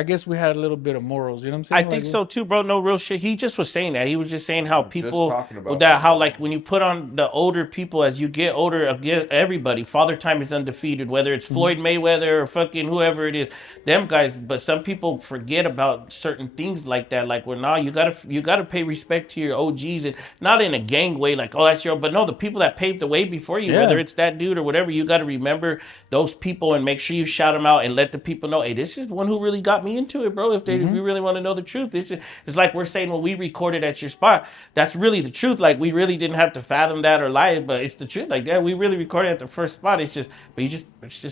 I guess we had a little bit of morals. You know what I'm saying? I think so too, bro. No real shit. He just was saying that. He was just saying how people talking about that how like when you put on the older people as you get older, everybody, Father Time is undefeated. Whether it's Floyd Mayweather or fucking whoever it is, them guys. But some people forget about certain things like that. Like, well, now you gotta pay respect to your OGs, and not in a gang way, like, oh, that's your. But no, the people that paved the way before you, whether it's that dude or whatever, you got to remember those people and make sure you shout them out and let the people know, hey, this is the one who really got me into it, bro. If you really want to know the truth, it's like we're saying when we recorded at your spot, that's really the truth. Like, we really didn't have to fathom that or lie, but it's the truth. Like, yeah, we really recorded at the first spot. It's just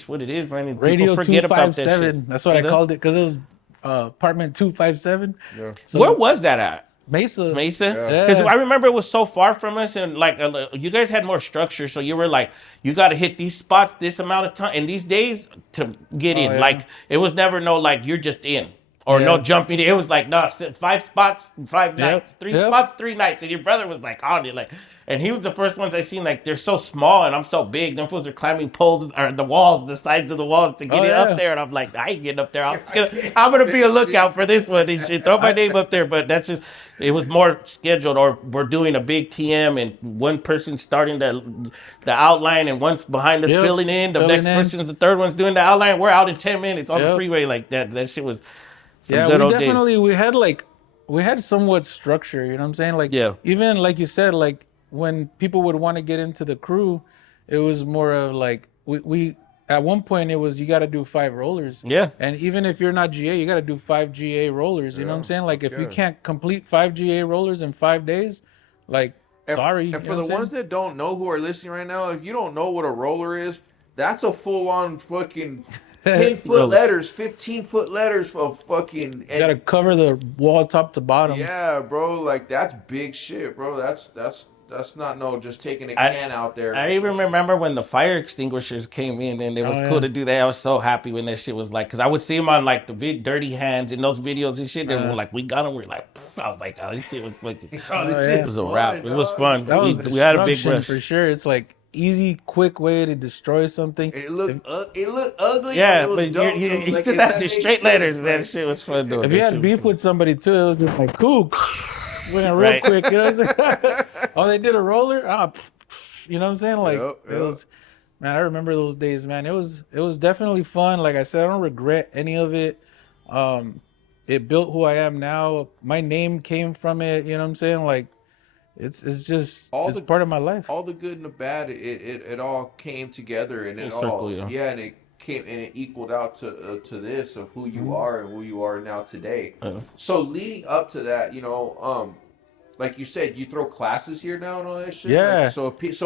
what it is, man. And Radio people forget about that 257. shit. That's what I called it because it was apartment 257. Yeah. So Where was that at? Mesa. Because I remember it was so far from us, and like you guys had more structure, so you were like, you got to hit these spots this amount of time in these days to get in. Yeah. Like, it was never no like you're just in or no jumping. It was like, no, 5 spots, 5 nights, 3 spots, 3 nights, and your brother was like on it, like. And he was the first ones I seen, like, they're so small and I'm so big. Them fools are climbing poles or the walls, the sides of the walls to get it up there. And I'm like, I ain't getting up there. I'm gonna be a lookout for this one and shit. Throw my name up there. But that's just, it was more scheduled, or we're doing a big TM and one person's starting the outline and one's behind us filling in. The next person's the third one's doing the outline. We're out in 10 minutes on the freeway like that. That shit was some good old days. We had somewhat structure, you know what I'm saying? Like, even like you said, like, when people would want to get into the crew, it was more of like we at one point it was you got to do 5 rollers. Yeah. And even if you're not GA, you got to do 5 GA rollers. You know what I'm saying? Like, if you can't complete 5 GA rollers in 5 days, like, sorry. And for the ones that don't know who are listening right now, if you don't know what a roller is, that's a full-on fucking 10-foot letters, 15-foot letters of fucking. You got to cover the wall top to bottom. Yeah, bro. Like, that's big shit, bro. That's not just taking a can out there. I even remember when the fire extinguishers came in, and it was cool to do that. I was so happy when that shit was like, because I would see them on like the Dirty Hands and those videos and shit. And we're like, we got them. We're like, pff. I was like, oh, this shit was fucking. It was a wrap. It was fun. We had a big rush for sure. It's like easy, quick way to destroy something. It looked ugly. Yeah, but it was dope, you like, just had the straight letters. That shit was fun though. If you had beef with somebody too, it was just like, cool. Went real quick, you know what I'm saying? Oh, they did a roller? You know what I'm saying? Like, it was, man, I remember those days, man. It was definitely fun. Like I said, I don't regret any of it. It built who I am now. My name came from it, you know what I'm saying? Like, it's just, it's part of my life. All the good and the bad, it all came together, and Full circle, and it came and it equaled out to this of who you are and who you are now today. So leading up to that, you know, like you said, you throw classes here now and all that shit. Yeah. Like, so if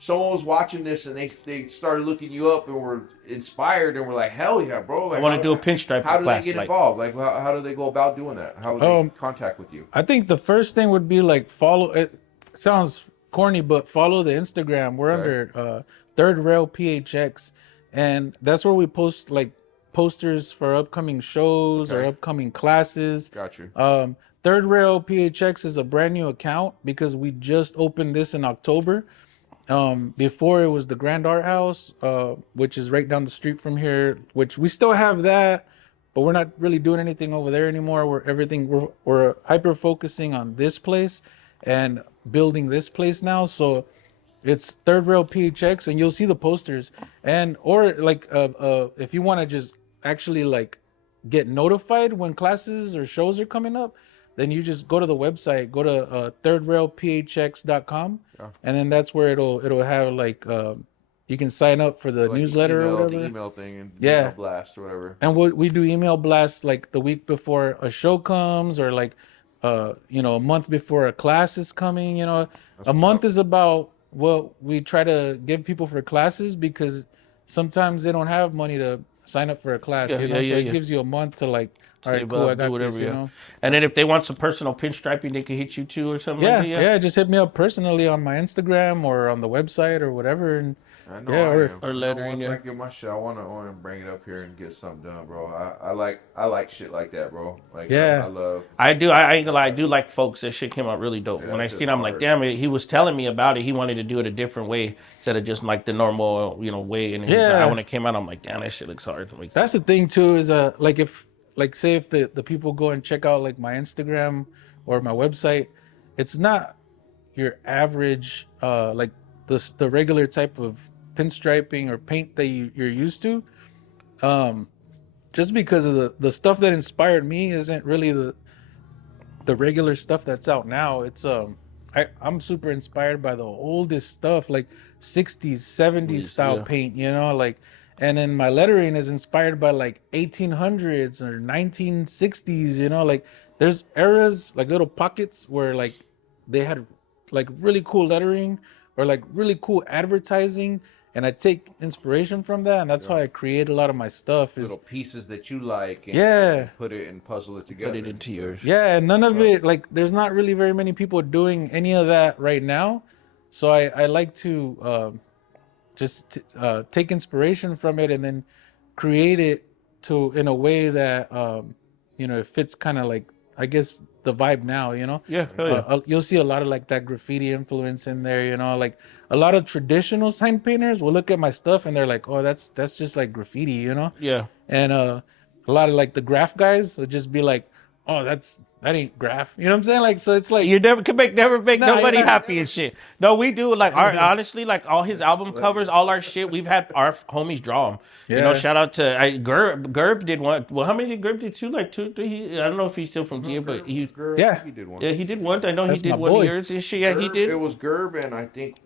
someone was watching this and they started looking you up and were inspired and were like, hell yeah, bro! Like, I want to do a pinstripe class. How do they get involved? Like, how do they go about doing that? How would they contact with you? I think the first thing would be like follow. It sounds corny, but follow the Instagram. We're under Third Rail PHX. And that's where we post like posters for upcoming shows or upcoming classes. Got you. Third Rail PHX is a brand new account because we just opened this in October. Before it was the Grand Art House, which is right down the street from here, which we still have that, but we're not really doing anything over there anymore. We're hyper focusing on this place and building this place now. So it's Third Rail PHX, and you'll see the posters. And or like if you want to just actually like get notified when classes or shows are coming up, then you just go to the website, go to thirdrailphx.com, and then that's where it'll have like you can sign up for the newsletter or whatever. The email thing and email blast or whatever. And we do email blasts like the week before a show comes, or like you know, a month before a class is coming. You know, a month is about what we try to give people for classes, because sometimes they don't have money to sign up for a class. So it gives you a month to like, all right, cool, I got whatever, this, you know. And then if they want some personal pinstriping, they can hit you too or something. Yeah, just hit me up personally on my Instagram or on the website or whatever. And I know or lettering. Once I get my shit, I want to bring it up here and get something done, bro. I like shit like that, bro. Like, I love. I do. I ain't gonna lie. I do like folks. That shit came out really dope. When I seen it, I'm like, damn it. He was telling me about it. He wanted to do it a different way instead of just like the normal, you know, way. And when it came out, I'm like, damn, that shit looks hard. That's the thing too. Is like if like say if the people go and check out like my Instagram or my website, it's not your average like the regular type of pinstriping or paint that you're used to. Just because of the stuff that inspired me isn't really the regular stuff that's out now. It's I'm super inspired by the oldest stuff, like 60s, 70s style paint, you know, like, and then my lettering is inspired by like 1800s or 1960s, you know, like there's eras, like little pockets where like they had like really cool lettering or like really cool advertising, and I take inspiration from that, and that's how I create a lot of my stuff. Is little pieces that you like, and, yeah, and put it and puzzle it together. Put it into yours. Yeah, none of it, like there's not really very many people doing any of that right now, so I like to just take inspiration from it and then create it to in a way that you know, it fits kind of like, I guess, the vibe now, you know. Yeah, hell yeah. You'll see a lot of like that graffiti influence in there, you know, like a lot of traditional sign painters will look at my stuff and they're like, oh, that's just like graffiti, you know. Yeah. And a lot of like the graff guys would just be like, oh, that ain't graff, you know what I'm saying? Like, so it's like, You never make Nah, nobody you're not- happy and shit. No, we do like our honestly, like all his album covers, all our shit. We've had our homies draw them. You know, Yeah. shout out to Gerb did one. Well, how many did Gerb do? Two, like two, three. I don't know if he's still from GA, but he Yeah. he did one. yeah he did one. I know That's he did my one boy. of yours and shit. Yeah, he Gerb- did. It was Gerb and I think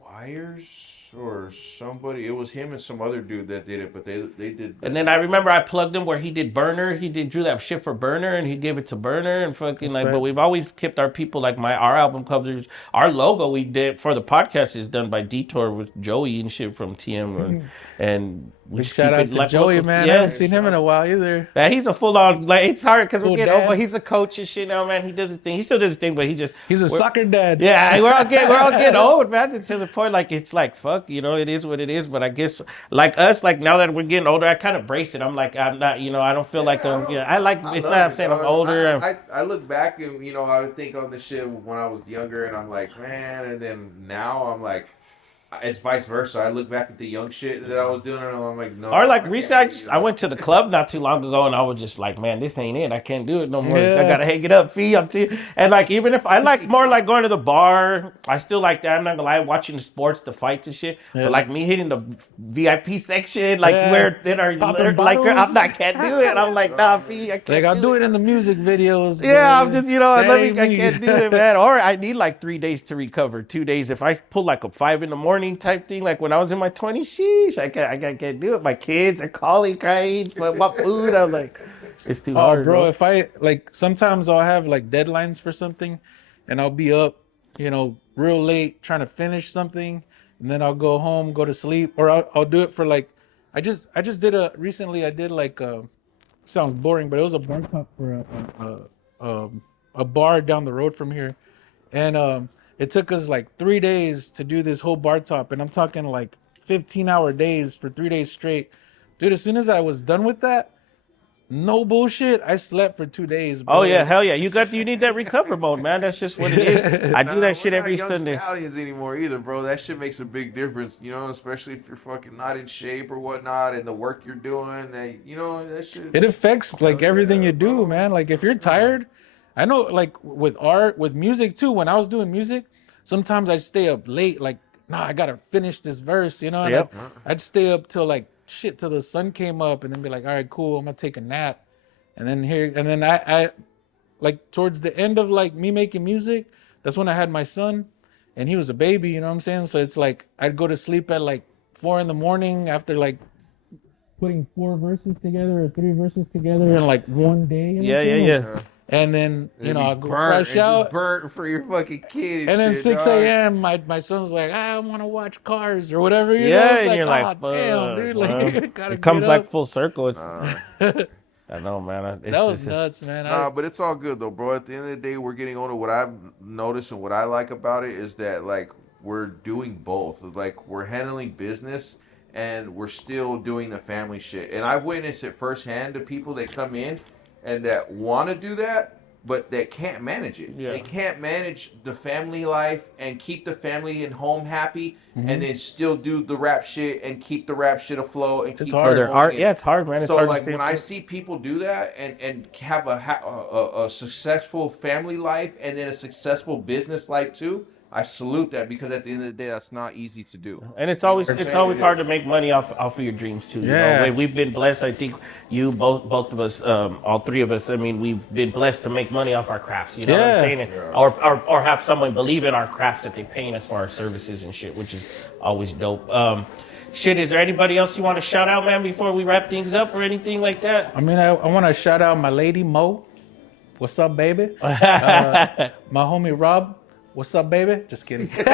Wires or somebody. It was him and some other dude that did it, but they did. And then I remember I plugged him where he did Burner. He drew that shit for Burner, and he gave it to Burner and fucking like. right. But we've always kept our people like our album covers, our logo we did for the podcast is done by Detour with Joey and shit from TM, and we big just shout keep out it to like Joey, local. man. I Yeah, haven't seen him in a while either. man, he's a full on like it's hard because we're Full getting dad. old. He's a coach and shit now, man. He does his thing. He still does his thing, but He's a we're- soccer dad. yeah, we're all getting old, man. To the point, like it's like fuck, you know, it is what it is. But I guess like us, like now that we're getting older, I kind of brace it. I'm like, I'm not, you know, I don't feel like I'm. Yeah, I like. It's love not. I'm it, saying I'm dog. older. I look back and, you know, I would think on the shit when I was younger, and I'm like, man, and then now I'm like, it's vice versa. I look back at the young shit that I was doing, and I'm like, no. Or like I recently, can't, I went to the club not too long ago, and I was just like, man, this ain't it. I can't do it no more. Yeah. I gotta hang it up, fee. And like even if I like more like going to the bar, I still like that. I'm not gonna lie, watching the sports, the fights and shit. Yeah. But like me hitting the VIP section, like Yeah. where then are Popping like bottles. I can't do it. I'm like, nah, fee, I can't. Like I'll do it in the music videos. but Yeah, I'm just, you know, that ain't I me. can't do it, man. Or I need like 3 days to recover. 2 days. If I pull like a 5 a.m. type thing, like when I was in my 20s, sheesh, I can't do it. My kids are calling, crying for my food. I'm like, it's too Oh, hard, bro, if I like sometimes I'll have like deadlines for something and I'll be up, you know, real late trying to finish something, and then I'll go home, go to sleep, or I'll do it for like I just did recently I did like sounds boring, but it was a bar top for a bar down the road from here. And it took us like 3 days to do this whole bar top, and I'm talking like 15-hour days for 3 days straight. Dude, as soon as I was done with that, no bullshit, I slept for 2 days, bro. Oh yeah, hell yeah. You need that recover mode, man. That's just what it is. I do that shit we're not every young Sunday. stallions anymore either, bro. That shit makes a big difference, you know, especially if you're fucking not in shape or whatnot, and the work you're doing, you know, that shit. It affects like Hell everything yeah, you do, bro. man. Like if you're tired, I know like with art, with music too, when I was doing music, sometimes I'd stay up late, like, nah, I gotta finish this verse, you know? And Yep. I'd stay up till like shit till the sun came up, and then be like, all right, cool, I'm gonna take a nap. And then I like towards the end of like me making music, that's when I had my son, and he was a baby, you know what I'm saying? So it's like I'd go to sleep at like 4 a.m. after like putting 4 verses together or 3 verses together in like one day. Yeah. And then you know I'll go burnt rush and out, just burnt for your fucking kid. and then shit, 6 dog. a.m. my son's like, I want to watch Cars or whatever. You know? Yeah, It's and you're like, "Ah, damn, dude, fuck, like man." gotta It comes get like up. full circle. It's, I know, man. It's That was just- nuts, man. Nah, but it's all good though, bro. At the end of the day, we're getting older. What I've noticed and what I like about it is that like we're doing both. Like we're handling business and we're still doing the family shit. And I've witnessed it firsthand to people that come in and that want to do that, but that can't manage it. Yeah. They can't manage the family life and keep the family and home happy, and then still do the rap shit and keep the rap shit afloat and keep hard. Or their going. art. And Yeah, it's hard, man. It's so hard like to when I see people do that and have a successful family life and then a successful business life too, I salute that, because at the end of the day, that's not easy to do. And it's always hard to is. make money off of your dreams too. Yeah. You know? We've been blessed. I think you both of us, all three of us. I mean, we've been blessed to make money off our crafts. You know what I'm saying? And, or have someone believe in our crafts that they paying us for our services and shit, which is always dope. Shit, is there anybody else you want to shout out, man, before we wrap things up or anything like that? I mean, I want to shout out my lady Mo. What's up, baby? My homie Rob. What's up, baby? Just kidding. And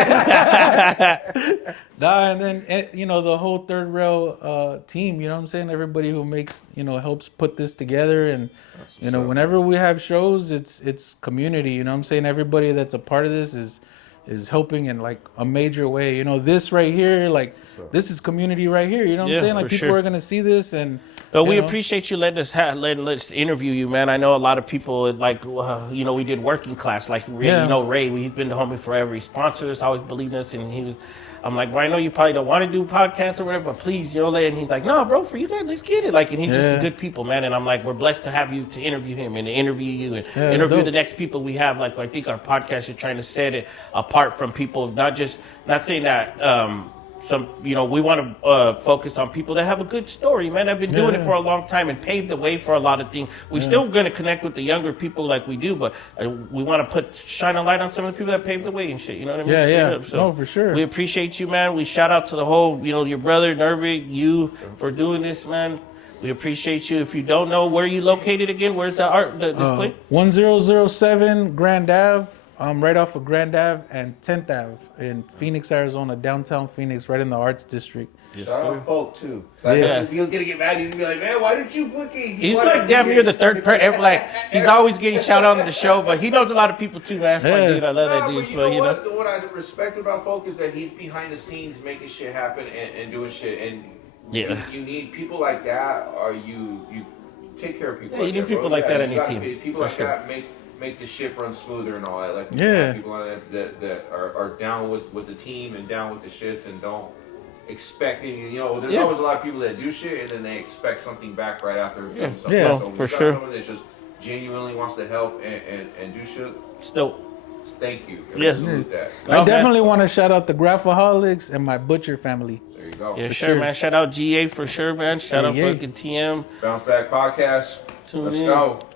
then, you know, the whole Third Rail team, you know what I'm saying? Everybody who makes, you know, helps put this together. And, you know, whenever we have shows, it's community, you know what I'm saying? Everybody that's a part of this is helping in like a major way. You know, this right here, like this is community right here. You know what I'm saying? Like people are going to see this and... Well, we appreciate you letting us interview you, man. I know a lot of people like, you know, we did working class, like Ray, you know, Ray, he's been the homie forever. He sponsored us, always believed in us, and I'm like, well, I know you probably don't want to do podcasts or whatever, but please, you know, and he's like, no, bro, for you guys, let's get it. Like, and he's just a good people, man. And I'm like, we're blessed to have you to interview him and to interview you and interview the next people we have. Like, I think our podcast is trying to set it apart from people, not saying that, you know, we want to focus on people that have a good story, man. I've been doing it for a long time and paved the way for a lot of things. We're still going to connect with the younger people like we do, but we want to shine a light on some of the people that paved the way and shit. You know what I mean? No, for sure. We appreciate you, man. We shout out to the whole, you know, your brother, Nervig, you for doing this, man. We appreciate you. If you don't know, where are you located again? Where's the display? 1007 Grand Ave. Right off of Grand Ave and 10th Ave in Phoenix, Arizona, downtown Phoenix, right in the Arts District. Shout out Folk too. Yeah. He was gonna get mad. He's gonna be like, man, why didn't you fucking? He's like damn near the third person. Like he's always getting shout out on the show, but he knows a lot of people too, man. That's my dude. I love that dude. So you know what I respect about Folk is that he's behind the scenes making shit happen and doing shit. And you need people like that, or you take care of people. Yeah, you need people like that on your team. People like that make the ship run smoother and all that. Like people on that are down with the team and down with the shits and don't expect any. You know, there's always a lot of people that do shit and then they expect something back right after doing something. So for sure. Someone that just genuinely wants to help and do shit. Still. Thank you. Salute that. I definitely want to shout out the Graphaholics and my Butcher family. There you go. Yeah, sure, man. Shout out GA for sure, man. Shout out fucking TM. Bounce Back Podcast. Let's go.